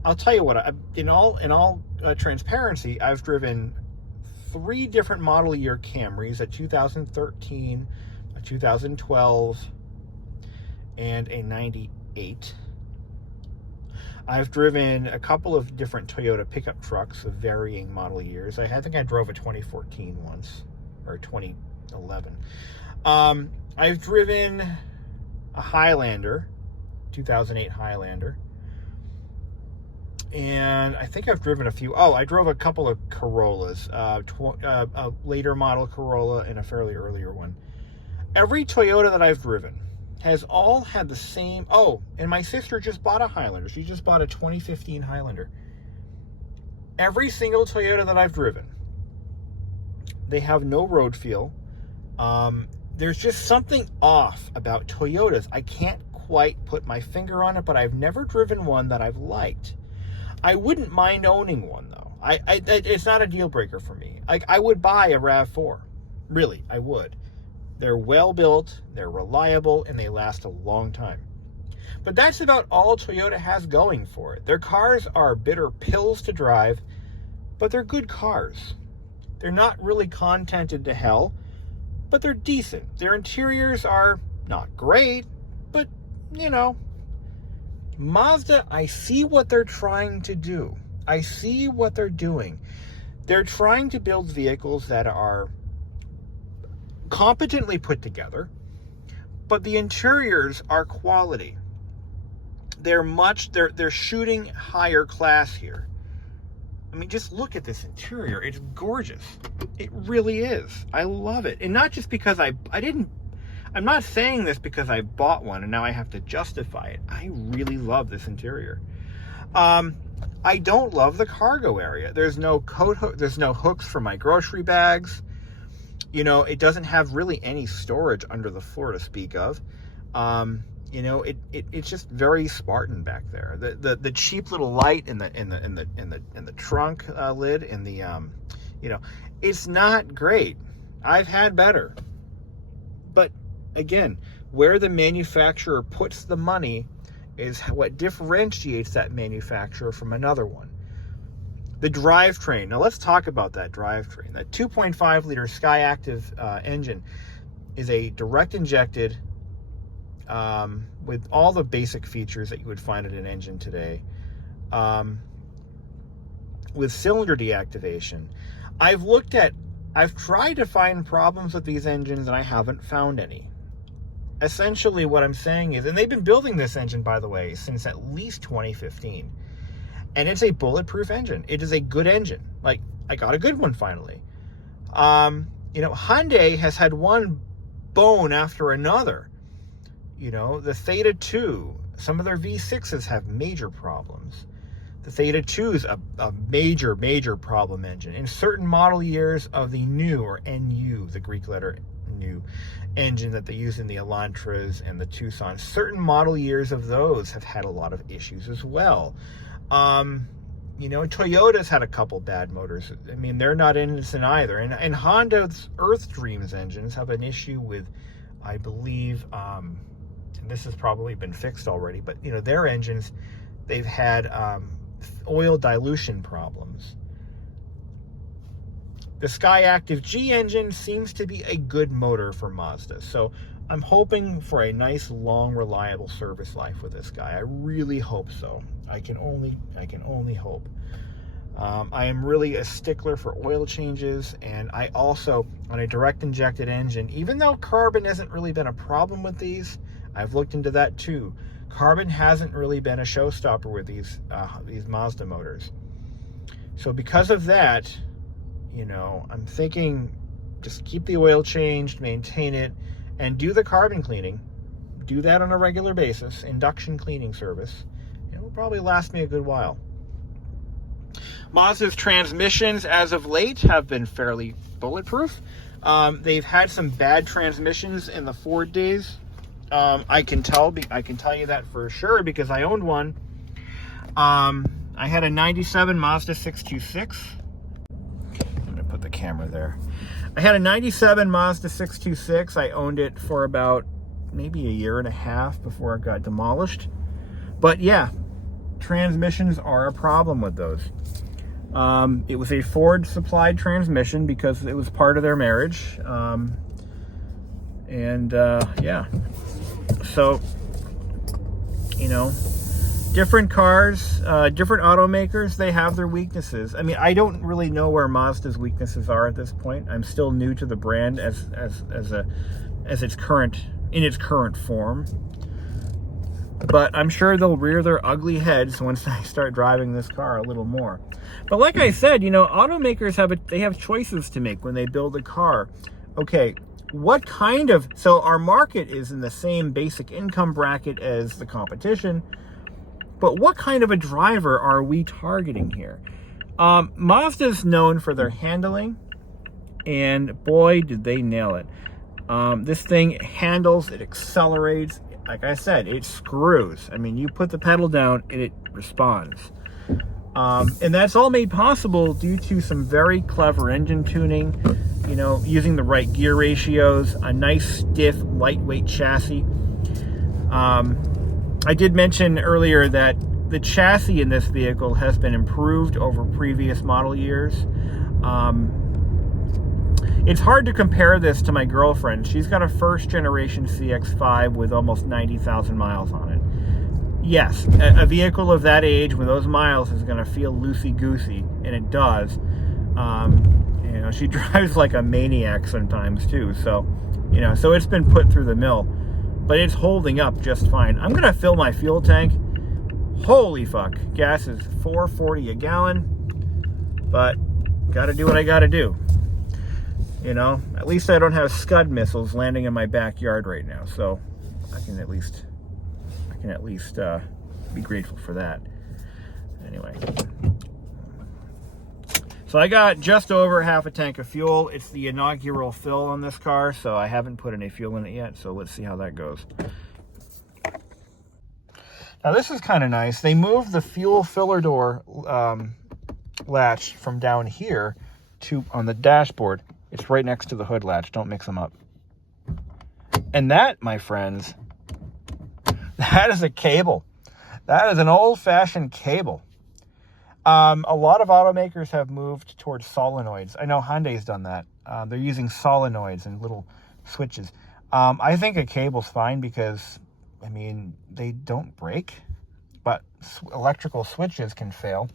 I'll tell you what, in all transparency, I've driven 3 different model year Camrys, a 2013, a 2012, and a 98. I've driven a couple of different Toyota pickup trucks of varying model years. I think I drove a 2014 once, or 2011. I've driven a Highlander, 2008 Highlander. And I think I've driven a few. Oh, I drove a couple of Corollas, a later model Corolla and a fairly earlier one. Every Toyota that I've driven has all had the same. Oh, and my sister just bought a Highlander. She just bought a 2015 Highlander. Every single Toyota that I've driven, they have no road feel. There's just something off about Toyotas. I can't quite put my finger on it, but I've never driven one that I've liked. I wouldn't mind owning one, though. It's not a deal breaker for me. Like, I would buy a RAV4. Really, I would. They're well built, they're reliable, and they last a long time. But that's about all Toyota has going for it. Their cars are bitter pills to drive, but they're good cars. They're not really contented to hell, but they're decent. Their interiors are not great, but, you know, Mazda, I see what they're trying to do. I see what they're doing. They're trying to build vehicles that are competently put together, but the interiors are quality. They're shooting higher class here. I mean, just look at this interior. It's gorgeous. It really is. I love it. And not just because I'm not saying this because I bought one and now I have to justify it. I really love this interior. I don't love the cargo area. There's no there's no hooks for my grocery bags. You know, it doesn't have really any storage under the floor to speak of. You know, it's just very Spartan back there. The cheap little light in the trunk lid and the you know, it's not great. I've had better. But again, where the manufacturer puts the money is what differentiates that manufacturer from another one. The drivetrain. Now let's talk about that drivetrain. That 2.5 liter Skyactiv engine is a direct injected with all the basic features that you would find in an engine today, with cylinder deactivation. I've tried to find problems with these engines and I haven't found any. Essentially what I'm saying is, and they've been building this engine, by the way, since at least 2015. And it's a bulletproof engine. It is a good engine. Like, I got a good one finally. You know, Hyundai has had one bone after another. You know, the Theta 2, some of their V6s have major problems. The Theta 2 is a major problem engine. In certain model years of the new, or NU, the Greek letter new, engine that they use in the Elantras and the Tucsons, certain model years of those have had a lot of issues as well. You know, Toyota's had a couple bad motors. I mean, they're not innocent either. And Honda's Earth Dreams engines have an issue with, I believe, and this has probably been fixed already, but, you know, their engines, they've had oil dilution problems. The Skyactiv G engine seems to be a good motor for Mazda. So I'm hoping for a nice, long, reliable service life with this guy. I really hope so. I can only hope. I am really a stickler for oil changes, and I also, on a direct injected engine, even though carbon hasn't really been a problem with these, I've looked into that too. Carbon hasn't really been a showstopper with these Mazda motors. So because of that, you know, I'm thinking just keep the oil changed, maintain it, and do the carbon cleaning. Do that on a regular basis, induction cleaning service. It will probably last me a good while. Mazda's transmissions as of late have been fairly bulletproof. They've had some bad transmissions in the Ford days. I can tell you that for sure because I owned one. I had a 97 Mazda 626. I'm going to put the camera there. I had a 97 Mazda 626. I owned it for about maybe a year and a half before it got demolished. But yeah, transmissions are a problem with those. It was a Ford supplied transmission because it was part of their marriage. Yeah. So, you know, different cars, different automakers, they have their weaknesses. I mean, I don't really know where Mazda's weaknesses are at this point. I'm still new to the brand as its current form. But I'm sure they'll rear their ugly heads once I start driving this car a little more. But like I said, you know, automakers have choices to make when they build a car. Okay, so our market is in the same basic income bracket as the competition, but what kind of a driver are we targeting here? Mazda's known for their handling, and boy, did they nail it. This thing handles, it accelerates. Like I said, it screws. I mean, you put the pedal down and it responds. And that's all made possible due to some very clever engine tuning, you know, using the right gear ratios, a nice, stiff, lightweight chassis. I did mention earlier that the chassis in this vehicle has been improved over previous model years. It's hard to compare this to my girlfriend. She's got a first generation CX-5 with almost 90,000 miles on it. Yes, a vehicle of that age with those miles is going to feel loosey-goosey, and it does. You know, she drives like a maniac sometimes too, so, you know, so it's been put through the mill, but it's holding up just fine. I'm going to fill my fuel tank. Holy fuck, gas is $4.40 a gallon, but got to do what I got to do. You know, at least I don't have Scud missiles landing in my backyard right now, so I can at least be grateful for that. Anyway, so I got just over half a tank of fuel. It's the inaugural fill on this car, so I haven't put any fuel in it yet, so let's see how that goes. Now this is kind of nice. They moved the fuel filler door latch from down here to on the dashboard. It's right next to the hood latch. Don't mix them up. And that, my friends, that is a cable. That is an old-fashioned cable. A lot of automakers have moved towards solenoids. I know Hyundai's done that. They're using solenoids and little switches. I think a cable's fine because, I mean, they don't break, but electrical switches can fail.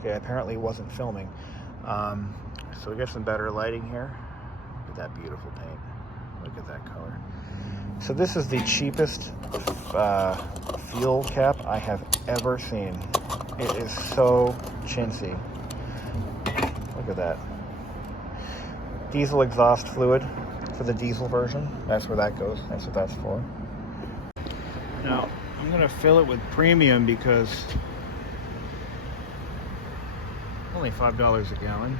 Okay, apparently wasn't filming. So we got some better lighting here. Look at that beautiful paint. Look at that color. So this is the cheapest fuel cap I have ever seen. It is so chintzy. Look at that. Diesel exhaust fluid for the diesel version. That's where that goes. That's what that's for. Now, I'm going to fill it with premium because only $5 a gallon.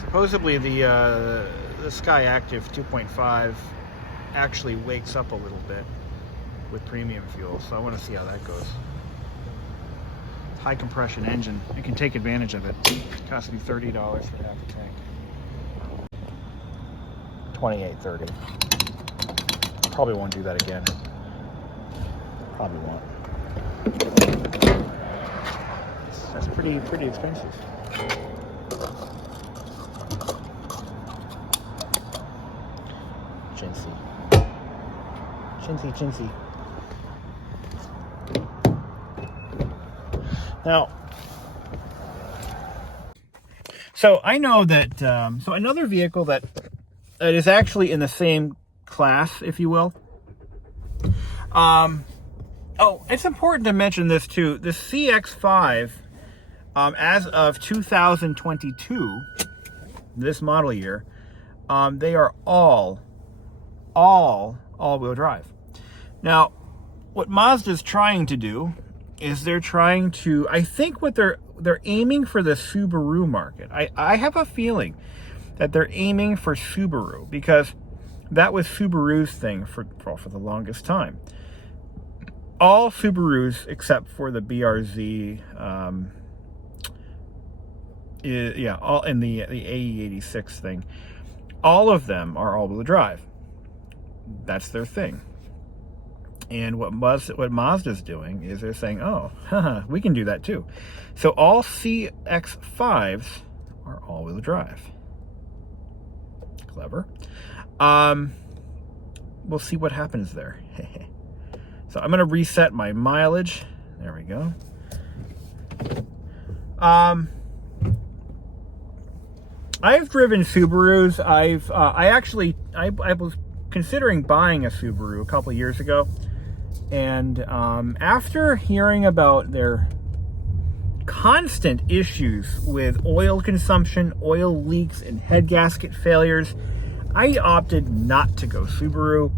Supposedly the Sky Active 2.5 actually wakes up a little bit with premium fuel, so I want to see how that goes. High compression engine. I can take advantage of it. It cost me $30 for half a tank. $28.30. Probably won't do that again. Probably won't. That's pretty expensive. Chintzy. Now, so I know that, so another vehicle that is actually in the same class, if you will. Oh, it's important to mention this too. The CX-5, as of 2022, this model year, they are all-wheel drive. Now, what Mazda's trying to do is they're trying to, I think what they're aiming for the Subaru market. I have a feeling that they're aiming for Subaru because that was Subaru's thing for the longest time. All Subarus except for the BRZ, all in the AE86 thing, all of them are all-wheel drive. That's their thing. And what Mazda's doing is they're saying, oh, we can do that too. So all CX-5s are all-wheel drive. Clever. We'll see what happens there. So I'm going to reset my mileage. There we go. I've driven Subarus. I was considering buying a Subaru a couple years ago, and after hearing about their constant issues with oil consumption, oil leaks, and head gasket failures, I opted not to go Subaru.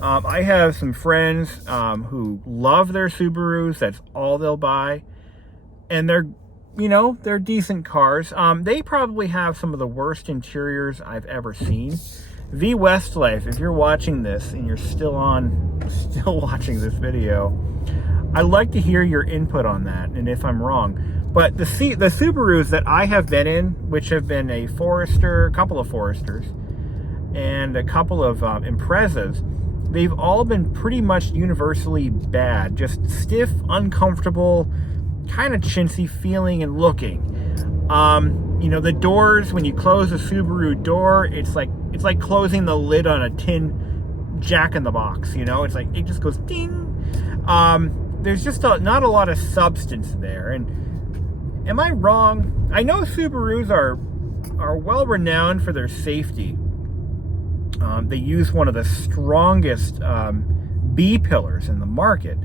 I have some friends who love their Subarus. That's all they'll buy. And they're decent cars. They probably have some of the worst interiors I've ever seen. V Westlife, if you're watching this and you're still watching this video, I'd like to hear your input on that and if I'm wrong. But the Subarus that I have been in, which have been a Forester, a couple of Foresters, and a couple of Imprezas, they've all been pretty much universally bad. Just stiff, uncomfortable, kind of chintzy feeling and looking. The doors, when you close a Subaru door, it's like closing the lid on a tin Jack-in-the-Box. It's like it just goes ding. There's just not a lot of substance there. And am I wrong? I know Subarus are well renowned for their safety. They use one of the strongest B pillars in the market.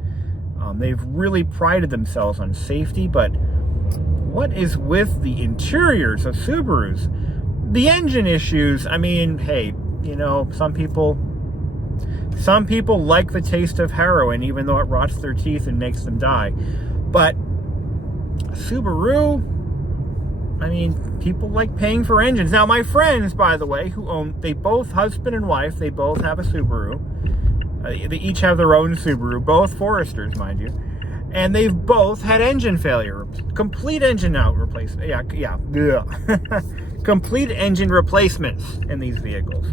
They've really prided themselves on safety, but what is with the interiors of Subarus? The engine issues, I mean, hey, some people like the taste of heroin, even though it rots their teeth and makes them die. But Subaru, I mean, people like paying for engines. Now, my friends, by the way, they both, husband and wife, they both have a Subaru. They each have their own Subaru, both Foresters, mind you. And they've both had engine failure. Complete engine replacement. Yeah. Complete engine replacements in these vehicles.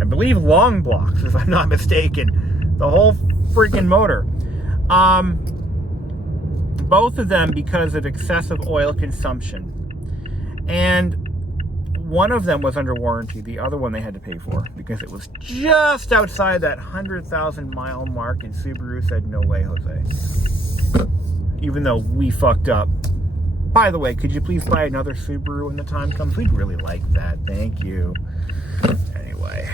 I believe long blocks, if I'm not mistaken. The whole freaking motor. Both of them because of excessive oil consumption. And one of them was under warranty. The other one they had to pay for because it was just outside that 100,000 mile mark, and Subaru said, no way, Jose. Even though we fucked up. By the way, could you please buy another Subaru when the time comes? We'd really like that. Thank you. Anyway.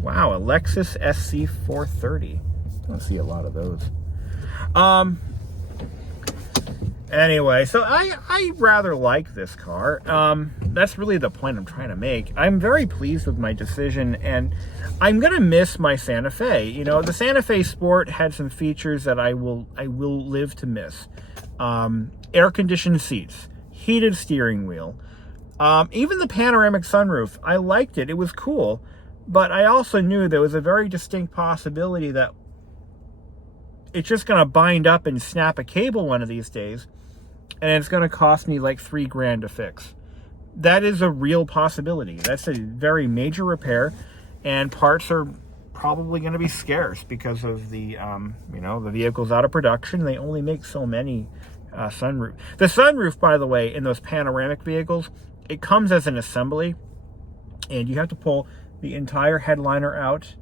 Wow, a Lexus SC430. I don't see a lot of those. Anyway, so I rather like this car. That's really the point I'm trying to make. I'm very pleased with my decision, and I'm gonna miss my Santa Fe. The Santa Fe Sport had some features that I will live to miss. Air-conditioned seats, heated steering wheel, even the panoramic sunroof. I liked it. It was cool, but I also knew there was a very distinct possibility that it's just gonna bind up and snap a cable one of these days, and it's going to cost me like $3,000 to fix. That is a real possibility. That's a very major repair, and parts are probably going to be scarce because of the the vehicle's out of production. They only make so many sunroof. The sunroof, by the way, in those panoramic vehicles, it comes as an assembly, and you have to pull the entire headliner out,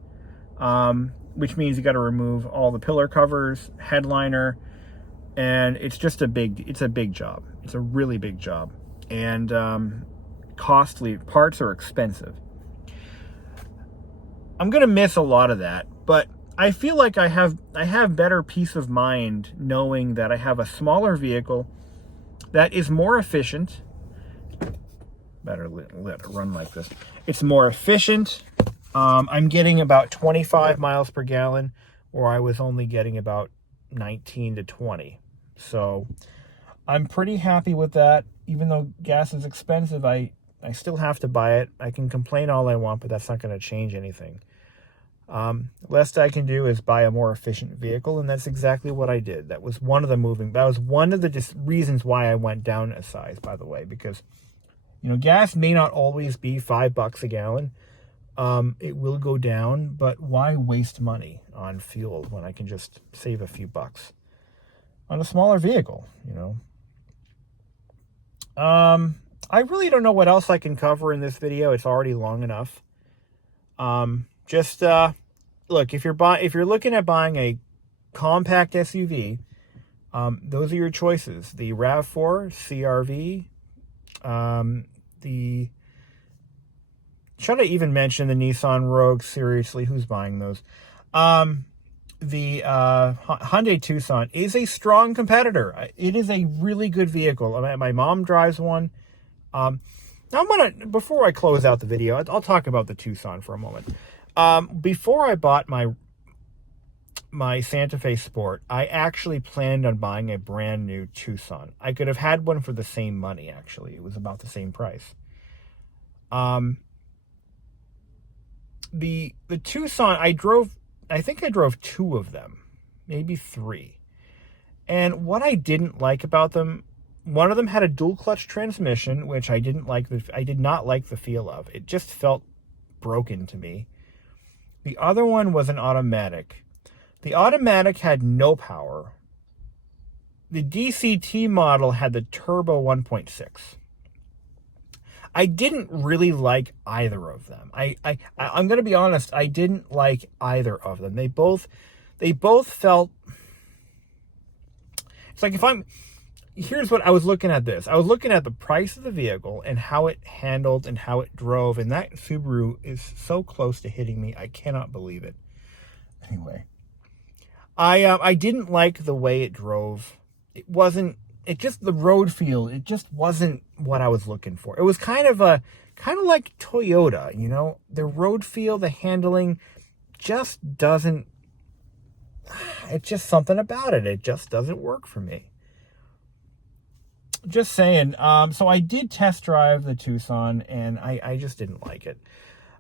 which means you got to remove all the pillar covers, headliner. And it's just a big job. It's a really big job. And costly. Parts are expensive. I'm going to miss a lot of that. But I feel like I have better peace of mind knowing that I have a smaller vehicle that is more efficient. Better let it run like this. It's more efficient. I'm getting about 25 miles per gallon, or I was only getting about 19 to 20. So I'm pretty happy with that. Even though gas is expensive, I still have to buy it. I can complain all I want, but that's not going to change anything. Least I can do is buy a more efficient vehicle, and that's exactly what I did. That was one of the reasons why I went down a size, by the way, because gas may not always be $5 a gallon. It will go down, but why waste money on fuel when I can just save a few bucks on a smaller vehicle? I really don't know what else I can cover in this video. It's already long enough. Look, if you're looking at buying a compact SUV, those are your choices. The RAV4, CR-V, should I even mention the Nissan Rogue? Seriously, who's buying those? The Hyundai Tucson is a strong competitor. It is a really good vehicle. My mom drives one. Now before I close out the video, I'll talk about the Tucson for a moment. Before I bought my Santa Fe Sport, I actually planned on buying a brand new Tucson. I could have had one for the same money, actually. It was about the same price. The Tucson, I think I drove 2 of them, maybe 3. And what I didn't like about them, one of them had a dual clutch transmission, which I did not like the feel of. It just felt broken to me. The other one was an automatic. The automatic had no power. The DCT model had the turbo 1.6. I didn't really like either of them. I'm going to be honest, I didn't like either of them. They both felt, it's like here's what I was looking at this. I was looking at the price of the vehicle and how it handled and how it drove, and that Subaru is so close to hitting me. I cannot believe it. Anyway, I didn't like the way it drove. The road feel, it just wasn't what I was looking for. It was kind of like Toyota, you know, the road feel, the handling just doesn't, it's just something about it. It just doesn't work for me. Just saying. So I did test drive the Tucson, and I just didn't like it.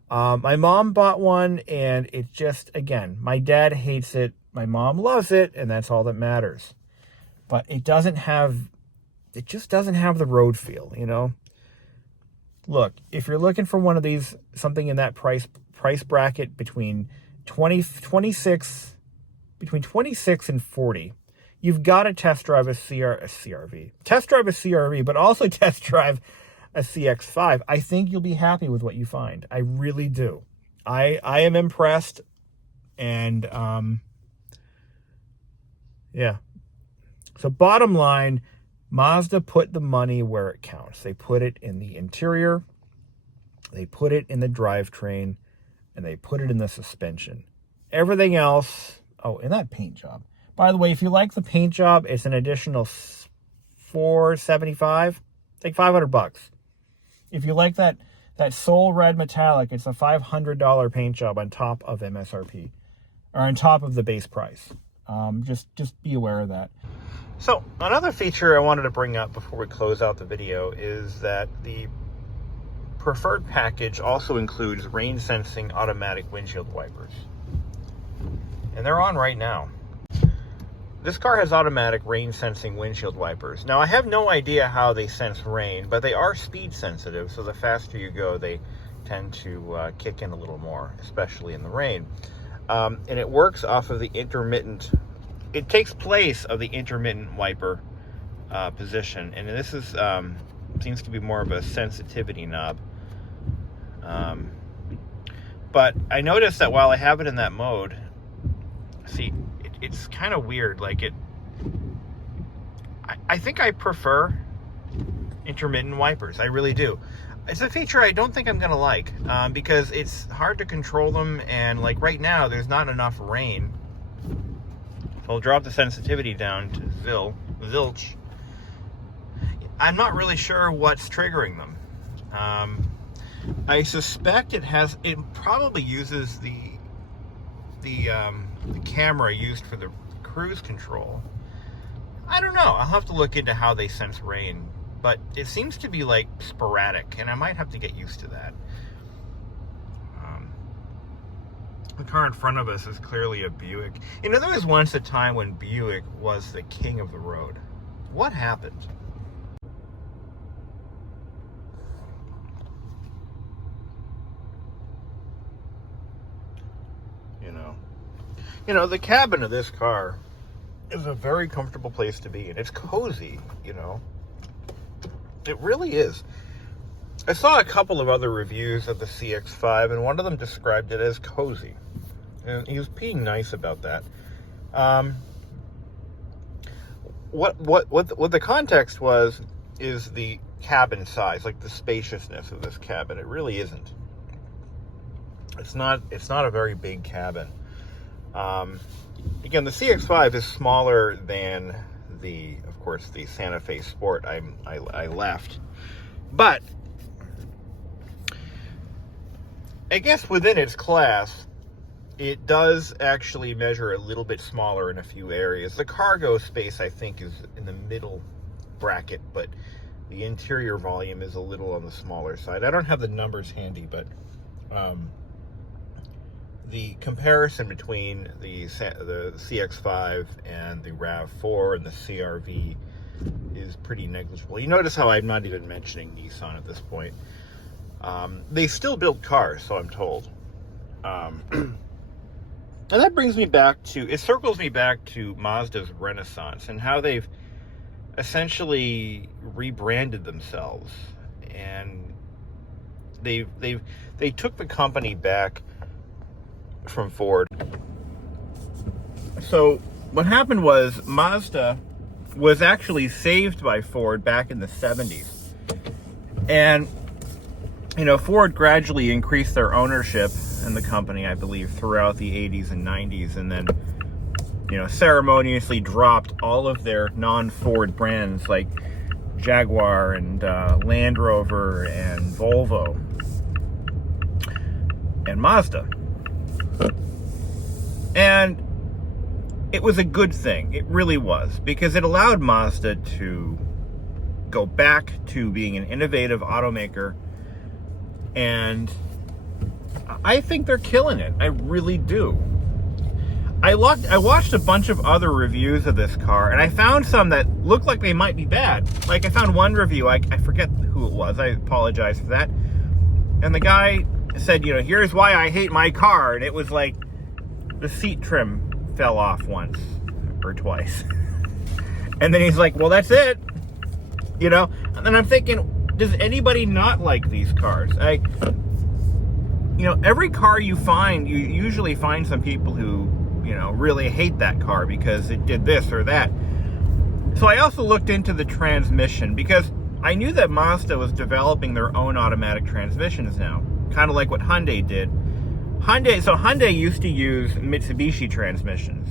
My mom bought one, and it just, again, my dad hates it. My mom loves it, and that's all that matters. But it just doesn't have the road feel, you know? Look, if you're looking for one of these, something in that price bracket between 26 and 40, you've got to test drive a CRV. Test drive a CRV, but also test drive a CX-5. I think you'll be happy with what you find. I really do. I am impressed, and yeah. So bottom line, Mazda put the money where it counts. They put it in the interior, they put it in the drivetrain, and they put it in the suspension. Everything else, oh, and that paint job. By the way, if you like the paint job, it's an additional $475. It's like $500. If you like that Soul Red Metallic, it's a $500 paint job on top of MSRP, or on top of the base price. Just be aware of that. So another feature I wanted to bring up before we close out the video is that the preferred package also includes rain sensing automatic windshield wipers. And they're on right now. This car has automatic rain sensing windshield wipers. Now I have no idea how they sense rain, but they are speed sensitive, so the faster you go, they tend to kick in a little more, especially in the rain. And it works off of the intermittent, it takes place of the intermittent wiper position. And this is seems to be more of a sensitivity knob. But I noticed that while I have it in that mode, see, it's kind of weird. Like I think I prefer intermittent wipers. I really do. It's a feature I don't think I'm going to like because it's hard to control them. And like right now, there's not enough rain. So I'll drop the sensitivity down to zilch. I'm not really sure what's triggering them. I suspect it probably uses the camera used for the cruise control. I don't know. I'll have to look into how they sense rain, but it seems to be like sporadic, and I might have to get used to that. The car in front of us is clearly a Buick. You know, there was once a time when Buick was the king of the road. What happened? You know, the cabin of this car is a very comfortable place to be, and it's cozy, you know. It really is. I saw a couple of other reviews of the CX-5, and one of them described it as cozy. And he was being nice about that. What the context is the cabin size, like the spaciousness of this cabin. It really isn't. It's not a very big cabin. Again, the CX-5 is smaller than of course, the Santa Fe Sport I left. But I guess within its class, it does actually measure a little bit smaller in a few areas. The cargo space, I think, is in the middle bracket, but the interior volume is a little on the smaller side. I don't have the numbers handy, but the comparison between the CX-5, and the RAV4 and the CR-V is pretty negligible. You notice how I'm not even mentioning Nissan at this point. They still build cars, so I'm told. And that brings me back to, it circles me back to Mazda's renaissance and how they've essentially rebranded themselves. And they took the company back from Ford. So what happened was Mazda was actually saved by Ford back in the 70s. And, you know, Ford gradually increased their ownership in the company, I believe, throughout the 80s and 90s, and then, you know, ceremoniously dropped all of their non-Ford brands like Jaguar and Land Rover and Volvo and Mazda. And it was a good thing. It really was, because it allowed Mazda to go back to being an innovative automaker, and I think they're killing it. I really do. I watched a bunch of other reviews of this car, and I found some that looked like they might be bad. Like, I found one review, I forget who it was, I apologize for that, and the guy said, you know, here's why I hate my car, and it was like the seat trim fell off once or twice. And then he's like, well, that's it. You know? And then I'm thinking, does anybody not like these cars? You know, every car you find, you usually find some people who, you know, really hate that car because it did this or that. So I also looked into the transmission, because I knew that Mazda was developing their own automatic transmissions now, kind of like what Hyundai did. Hyundai used to use Mitsubishi transmissions,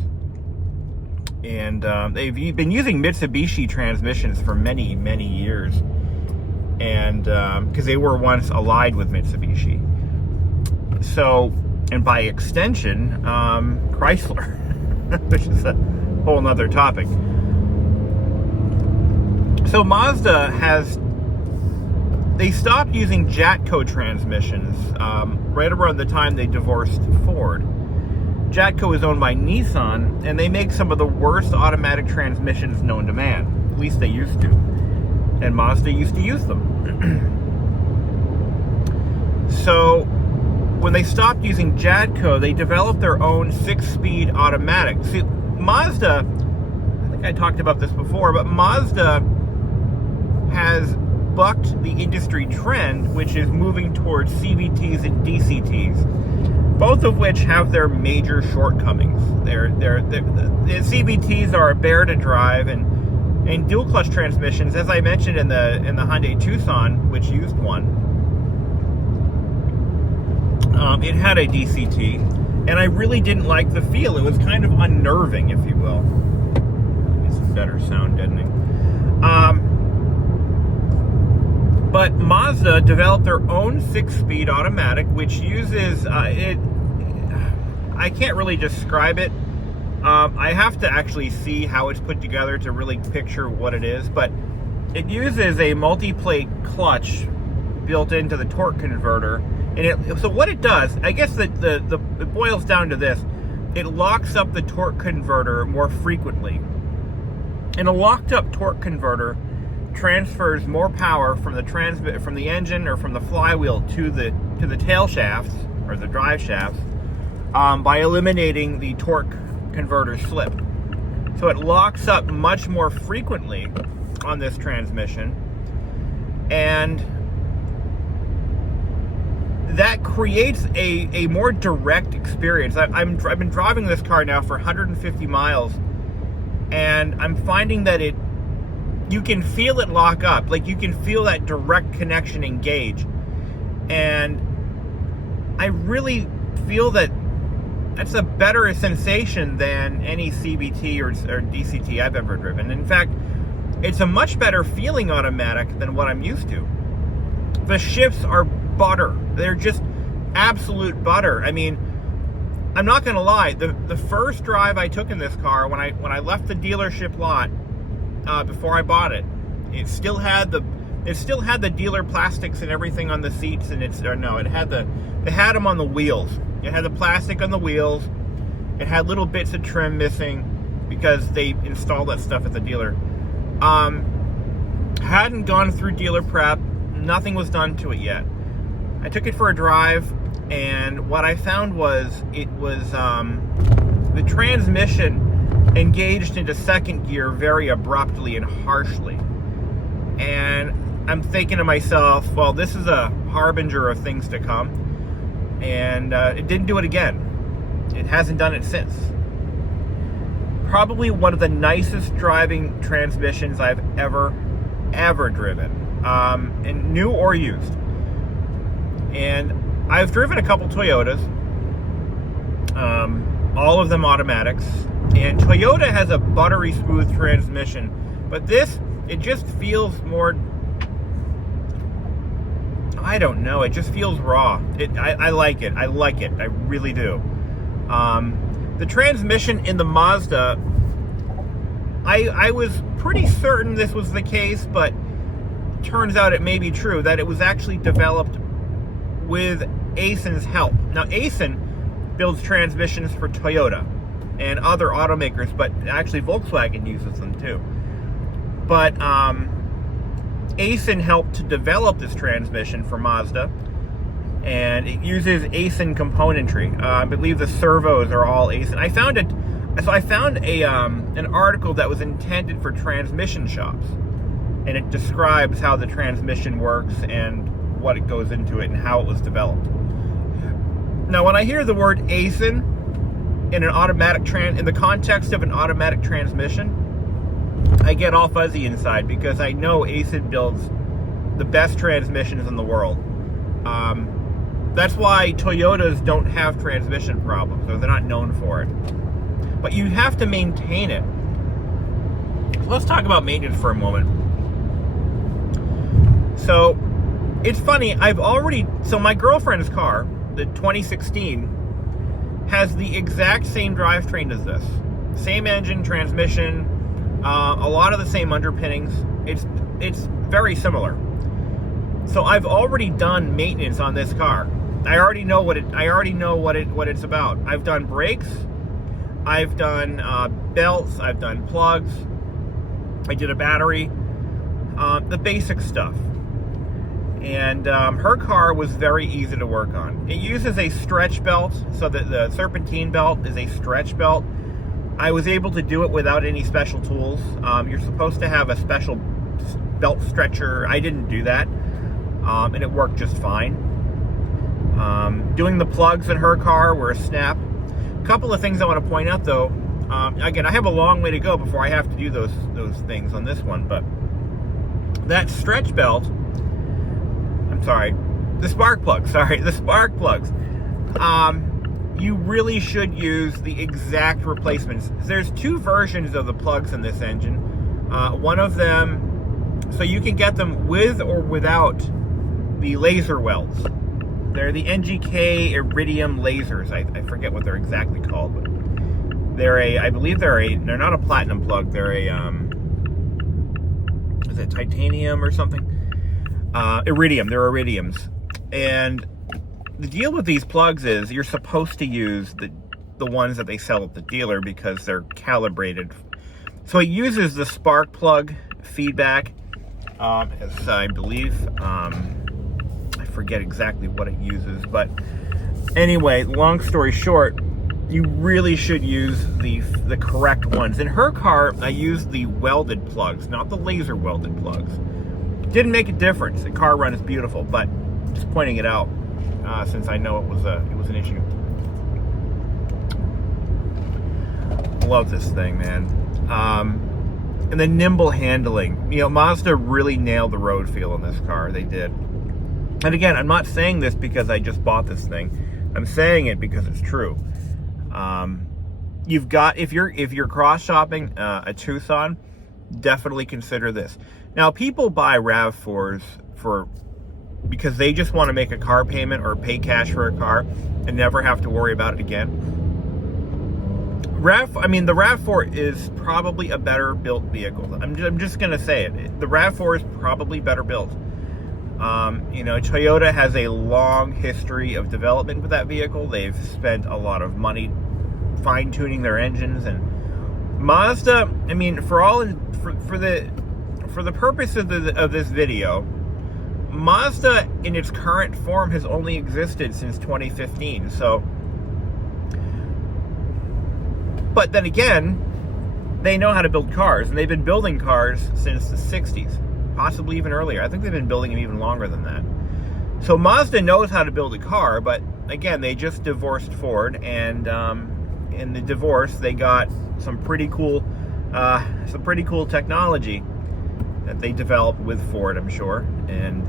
and they've been using Mitsubishi transmissions for many, many years, and because they were once allied with Mitsubishi. So, and by extension, Chrysler, which is a whole nother topic. So Mazda they stopped using Jatco transmissions right around the time they divorced Ford. Jatco is owned by Nissan, and they make some of the worst automatic transmissions known to man. At least they used to. And Mazda used to use them. So when they stopped using Jatco, they developed their own 6-speed automatic. See, Mazda, I think I talked about this before, but Mazda has bucked the industry trend, which is moving towards CVTs and DCTs, both of which have their major shortcomings. The CVTs are a bear to drive, and dual clutch transmissions, as I mentioned in the Hyundai Tucson, which used one, it had a DCT, and I really didn't like the feel. It was kind of unnerving, if you will. Get some better sound deadening. But Mazda developed their own 6-speed automatic, which uses I can't really describe it. I have to actually see how it's put together to really picture what it is, but it uses a multi-plate clutch built into the torque converter. And so what it does, I guess it boils down to this: it locks up the torque converter more frequently. And a locked up torque converter transfers more power from the engine or from the flywheel to the tail shafts or the drive shafts by eliminating the torque converter slip. So it locks up much more frequently on this transmission, and that creates a more direct experience. I've been driving this car now for 150 miles, and I'm finding that you can feel it lock up. Like, you can feel that direct connection engage. And I really feel that that's a better sensation than any CVT or DCT I've ever driven. In fact, it's a much better feeling automatic than what I'm used to. The shifts are butter. They're just absolute butter. I mean, I'm not gonna lie, the first drive I took in this car, when I left the dealership lot, before I bought it, it still had the dealer plastics and everything on the seats, and they had them on the wheels. It had the plastic on the wheels. It had little bits of trim missing because they installed that stuff at the dealer. Hadn't gone through dealer prep. Nothing was done to it yet. I took it for a drive, and what I found was the transmission engaged into second gear very abruptly and harshly. And I'm thinking to myself, well, this is a harbinger of things to come. And it didn't do it again. It hasn't done it since. Probably one of the nicest driving transmissions I've ever driven, and new or used. And I've driven a couple Toyotas, all of them automatics, and Toyota has a buttery smooth transmission, but this, it just feels more, I don't know, it just feels raw. I like it. I really do. The transmission in the Mazda, I was pretty certain this was the case, but turns out it may be true, that it was actually developed with Aisin's help. Now, Aisin builds transmissions for Toyota and other automakers, but actually Volkswagen uses them too. But Aisin helped to develop this transmission for Mazda, and it uses Aisin componentry. I believe the servos are all Aisin. I found an article that was intended for transmission shops, and it describes how the transmission works and what it goes into it and how it was developed. Now, when I hear the word Aisin in the context of an automatic transmission, I get all fuzzy inside, because I know Aisin builds the best transmissions in the world. That's why Toyotas don't have transmission problems, or they're not known for it. But you have to maintain it. So let's talk about maintenance for a moment. So it's funny, so my girlfriend's car, the 2016, has the exact same drivetrain as this. Same engine, transmission, a lot of the same underpinnings. It's very similar. So I've already done maintenance on this car. I already know what it's about. I've done brakes, I've done belts, I've done plugs, I did a battery, the basic stuff. And her car was very easy to work on. It uses a stretch belt, so that the serpentine belt is a stretch belt. I was able to do it without any special tools. You're supposed to have a special belt stretcher. I didn't do that, and it worked just fine. Doing the plugs in her car were a snap. A couple of things I want to point out, though. Again, I have a long way to go before I have to do those things on this one, but that stretch belt, the spark plugs. You really should use the exact replacements. There's two versions of the plugs in this engine. One of them, so you can get them with or without the laser welds. They're the NGK Iridium lasers. I forget what they're exactly called, but they're not a platinum plug. They're is it titanium or something? Iridium. They're iridiums. And the deal with these plugs is you're supposed to use the ones that they sell at the dealer, because they're calibrated. So it uses the spark plug feedback, as I believe. I forget exactly what it uses, but anyway, long story short, you really should use the correct ones. In her car, I used the welded plugs, not the laser welded plugs. Didn't make a difference. The car runs beautiful, but just pointing it out, since I know it was an issue. Love this thing, man. And the nimble handling. Mazda really nailed the road feel in this car. They did. And again, I'm not saying this because I just bought this thing. I'm saying it because it's true. You've got, if you're cross shopping a Tucson, definitely consider this. Now, people buy RAV4s for because they just want to make a car payment or pay cash for a car and never have to worry about it again. The RAV4 is probably a better built vehicle. I'm just going to say it. The RAV4 is probably better built. Toyota has a long history of development with that vehicle. They've spent a lot of money fine-tuning their engines, and Mazda, for the purpose of this video, Mazda in its current form has only existed since 2015. So, but then again, they know how to build cars, and they've been building cars since the 60s, possibly even earlier. I think they've been building them even longer than that. So Mazda knows how to build a car, but again, they just divorced Ford, and in the divorce, they got some pretty cool technology that they developed with Ford, I'm sure. And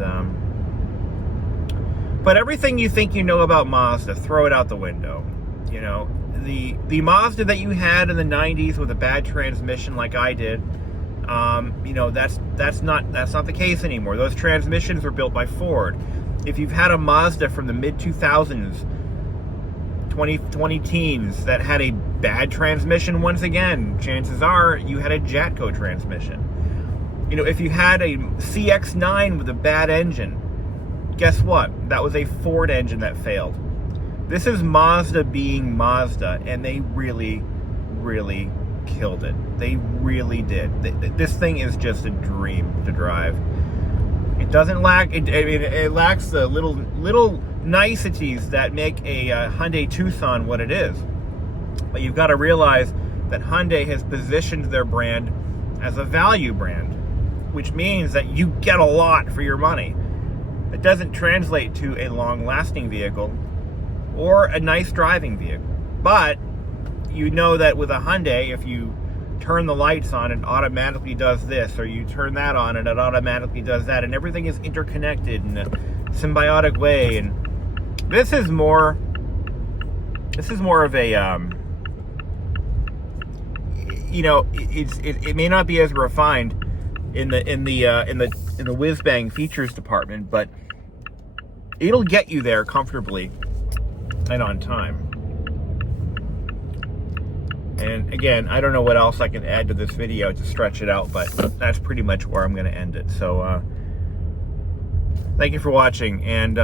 but everything you think you know about Mazda, throw it out the window. The Mazda that you had in the 90s with a bad transmission, like I did, that's not the case anymore. Those transmissions were built by Ford. If you've had a Mazda from the mid 2000s, 20 teens that had a bad transmission, once again, chances are you had a Jatco transmission. If you had a CX-9 with a bad engine, guess what? That was a Ford engine that failed. This is Mazda being Mazda, and they really, really killed it. They really did. This thing is just a dream to drive. It doesn't lack. It lacks the little niceties that make a Hyundai Tucson what it is. But you've got to realize that Hyundai has positioned their brand as a value brand, which means that you get a lot for your money. It doesn't translate to a long-lasting vehicle or a nice driving vehicle. But you know that with a Hyundai, if you turn the lights on, it automatically does this, or you turn that on and it automatically does that, and everything is interconnected in a symbiotic way. And this is more of a it may not be as refined in the whiz bang features department, but it'll get you there comfortably and on time. And again, I don't know what else I can add to this video to stretch it out, but that's pretty much where I'm going to end it. So thank you for watching, and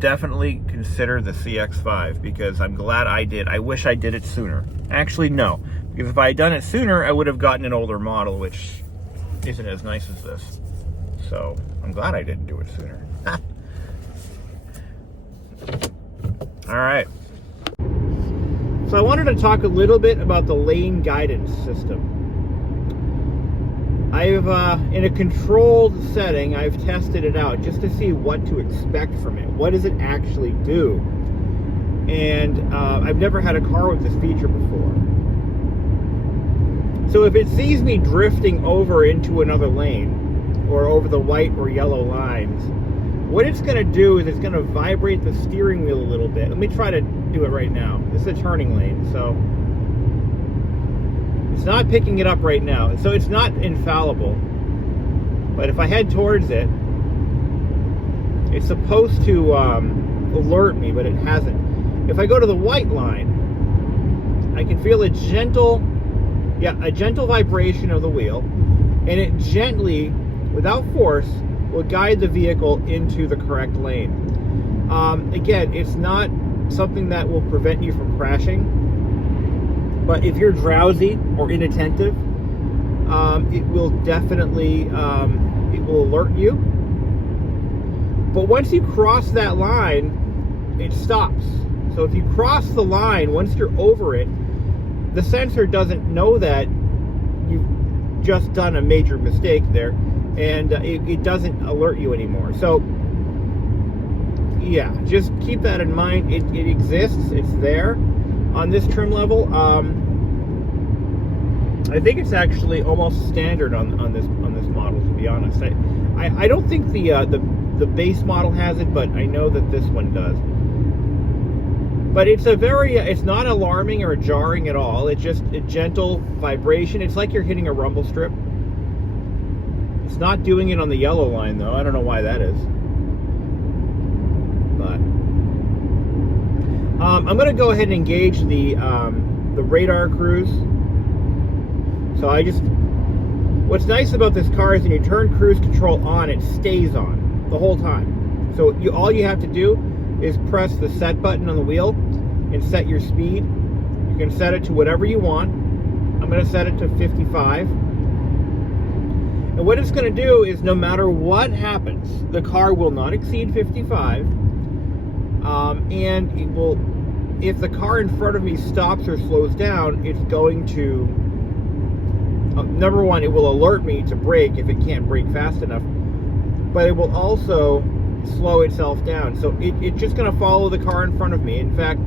definitely consider the CX-5, because I'm glad I did. I wish I did it sooner. Actually, no, because if I had done it sooner, I would have gotten an older model, which isn't as nice as this. So I'm glad I didn't do it sooner. All right. So I wanted to talk a little bit about the lane guidance system. I've, in a controlled setting, I've tested it out just to see what to expect from it. What does it actually do? And I've never had a car with this feature before. So if it sees me drifting over into another lane, or over the white or yellow lines, what it's going to do is it's going to vibrate the steering wheel a little bit. Let me try to do it right now. This is a turning lane, so it's not picking it up right now. So it's not infallible. But if I head towards it, it's supposed to alert me, but it hasn't. If I go to the white line, I can feel a gentle vibration of the wheel, and it gently, without force, will guide the vehicle into the correct lane. Again, it's not something that will prevent you from crashing, but if you're drowsy or inattentive, it will definitely it will alert you. But once you cross that line, it stops. So if you cross the line, once you're over it, the sensor doesn't know that you've just done a major mistake there, and it doesn't alert you anymore. So yeah, just keep that in mind. It exists. It's there on this trim level. I think it's actually almost standard on this model, to be honest. I don't think the base model has it, but I know that this one does. But it's it's not alarming or jarring at all. It's just a gentle vibration. It's like you're hitting a rumble strip. It's not doing it on the yellow line, though. I don't know why that is. I'm going to go ahead and engage the radar cruise. So what's nice about this car is when you turn cruise control on, it stays on the whole time. So all you have to do is press the set button on the wheel and set your speed. You can set it to whatever you want. I'm going to set it to 55. And what it's going to do is no matter what happens, the car will not exceed 55. And it will, if the car in front of me stops or slows down, it's going to, number one, it will alert me to brake if it can't brake fast enough. But it will also slow itself down. So it's just going to follow the car in front of me. In fact,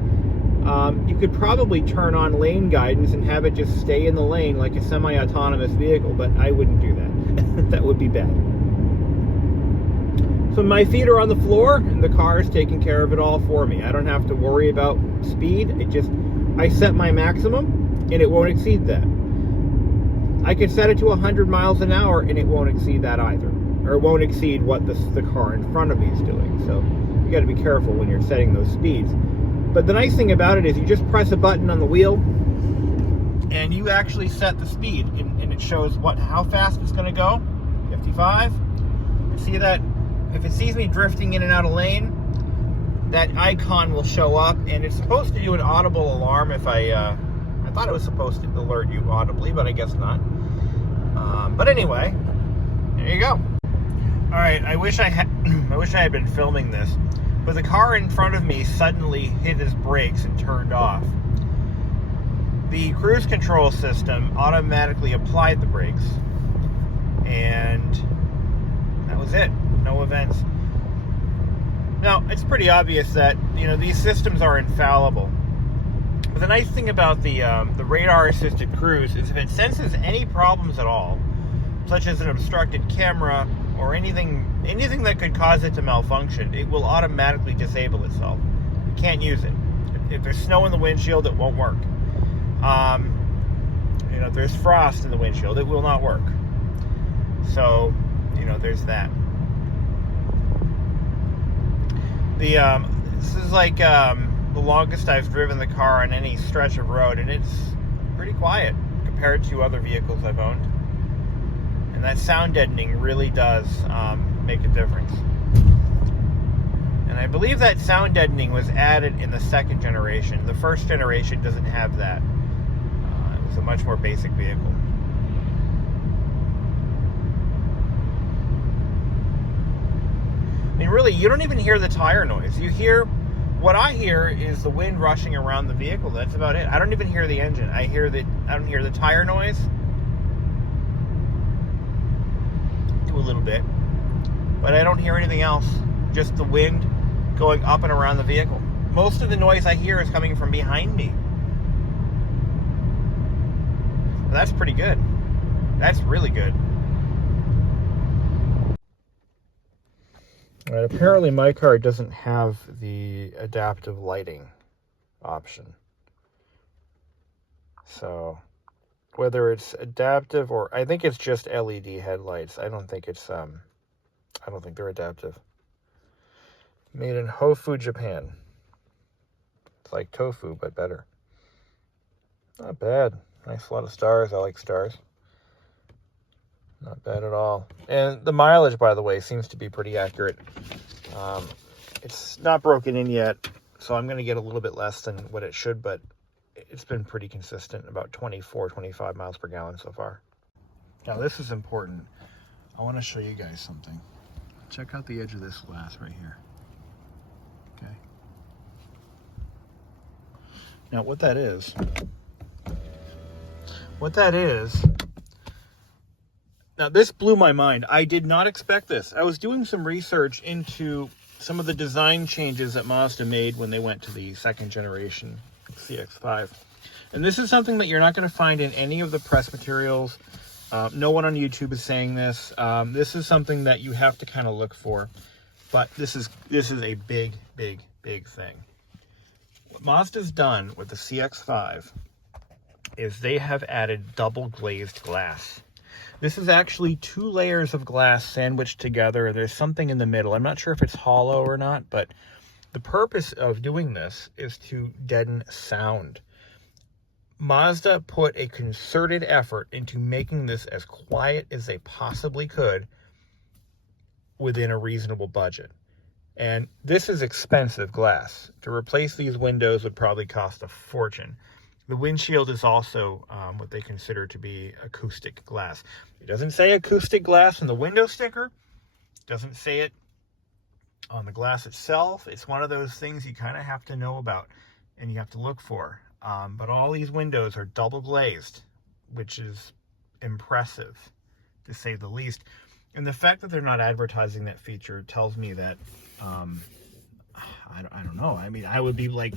you could probably turn on lane guidance and have it just stay in the lane like a semi-autonomous vehicle, but I wouldn't do that. That would be bad. So my feet are on the floor and the car is taking care of it all for me. I don't have to worry about speed. I set my maximum and it won't exceed that. I can set it to 100 miles an hour and it won't exceed that either. Or it won't exceed what the car in front of me is doing. So you got to be careful when you're setting those speeds. But the nice thing about it is you just press a button on the wheel and you actually set the speed and it shows how fast it's going to go. 55. You see that? If it sees me drifting in and out of lane, that icon will show up and it's supposed to do an audible alarm if I thought it was supposed to alert you audibly, but I guess not. But anyway, there you go. All right, I wish I had been filming this. But the car in front of me suddenly hit its brakes and turned off. The cruise control system automatically applied the brakes, and that was it. No events. Now, it's pretty obvious that, these systems are infallible. But the nice thing about the radar-assisted cruise is if it senses any problems at all, such as an obstructed camera, or anything that could cause it to malfunction, it will automatically disable itself. You can't use it. If there's snow in the windshield, it won't work. If there's frost in the windshield, it will not work. So, there's that. This is like the longest I've driven the car on any stretch of road, and it's pretty quiet compared to other vehicles I've owned. And that sound deadening really does make a difference. And I believe that sound deadening was added in the second generation. The first generation doesn't have that. It was a much more basic vehicle. I mean, really, you don't even hear the tire noise. What I hear is the wind rushing around the vehicle. That's about it. I don't even hear the engine. I don't hear the tire noise. A little bit, but I don't hear anything else, just the wind going up and around the vehicle. Most of the noise I hear is coming from behind me. That's pretty good. That's really good. All right, apparently my car doesn't have the adaptive lighting option. So whether it's adaptive or I think it's just LED headlights. I don't think they're adaptive. Made in Hofu, Japan. It's like tofu, but better. Not bad. Nice lot of stars. I like stars. Not bad at all. And the mileage, by the way, seems to be pretty accurate. It's not broken in yet, so I'm going to get a little bit less than what it should, but it's been pretty consistent, about 24, 25 miles per gallon so far. Now, this is important. I want to show you guys something. Check out the edge of this glass right here. Okay. Now, what that is, now this blew my mind. I did not expect this. I was doing some research into some of the design changes that Mazda made when they went to the second generation CX-5. And this is something that you're not going to find in any of the press materials. No one on YouTube is saying this. This is something that you have to kind of look for. But this is a big, big, big thing. What Mazda's done with the CX-5 is they have added double glazed glass. This is actually 2 layers of glass sandwiched together. There's something in the middle. I'm not sure if it's hollow or not, but The purpose of doing this is to deaden sound. Mazda put a concerted effort into making this as quiet as they possibly could within a reasonable budget. And this is expensive glass. To replace these windows would probably cost a fortune. The windshield is also what they consider to be acoustic glass. It doesn't say acoustic glass on the window sticker. It doesn't say it on the glass itself. It's one of those things you kind of have to know about and you have to look for. But all these windows are double glazed, which is impressive, to say the least. And the fact that they're not advertising that feature tells me that, I don't know. I mean, I would be like,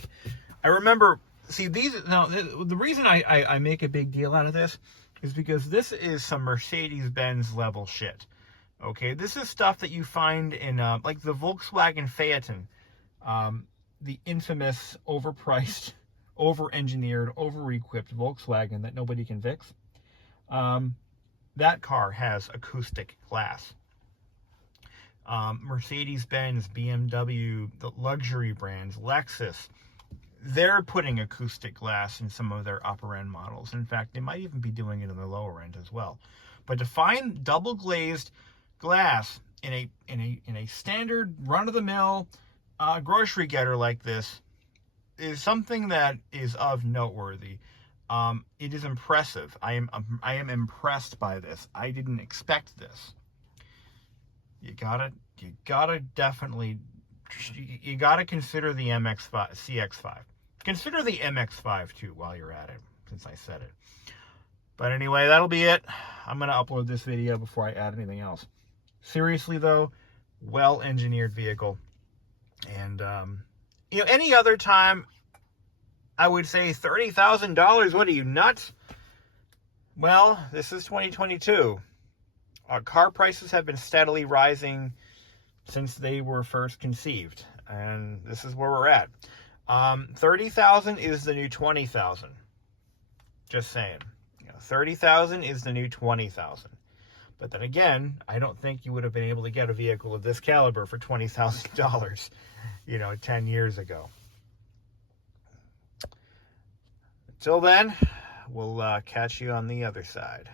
I remember, see, the reason I make a big deal out of this is because this is some Mercedes-Benz level shit. Okay, this is stuff that you find in, like the Volkswagen Phaeton, the infamous overpriced, over-engineered, over-equipped Volkswagen that nobody can fix. That car has acoustic glass. Mercedes-Benz, BMW, the luxury brands, Lexus, they're putting acoustic glass in some of their upper-end models. In fact, they might even be doing it in the lower end as well. But to find double-glazed glass in a standard run-of-the-mill grocery getter like this is something that is of noteworthy. It is impressive. I am impressed by this. I didn't expect this. You gotta definitely, you gotta consider the CX-5. Consider the MX-5 too while you're at it, since I said it. But anyway, that'll be it. I'm gonna upload this video before I add anything else. Seriously though, well-engineered vehicle. And any other time, I would say $30,000. What are you, nuts? Well, this is 2022. Car prices have been steadily rising since they were first conceived, and this is where we're at. 30,000 is the new 20,000. Just saying. 30,000 is the new 20,000. But then again, I don't think you would have been able to get a vehicle of this caliber for $20,000, 10 years ago. Until then, we'll catch you on the other side.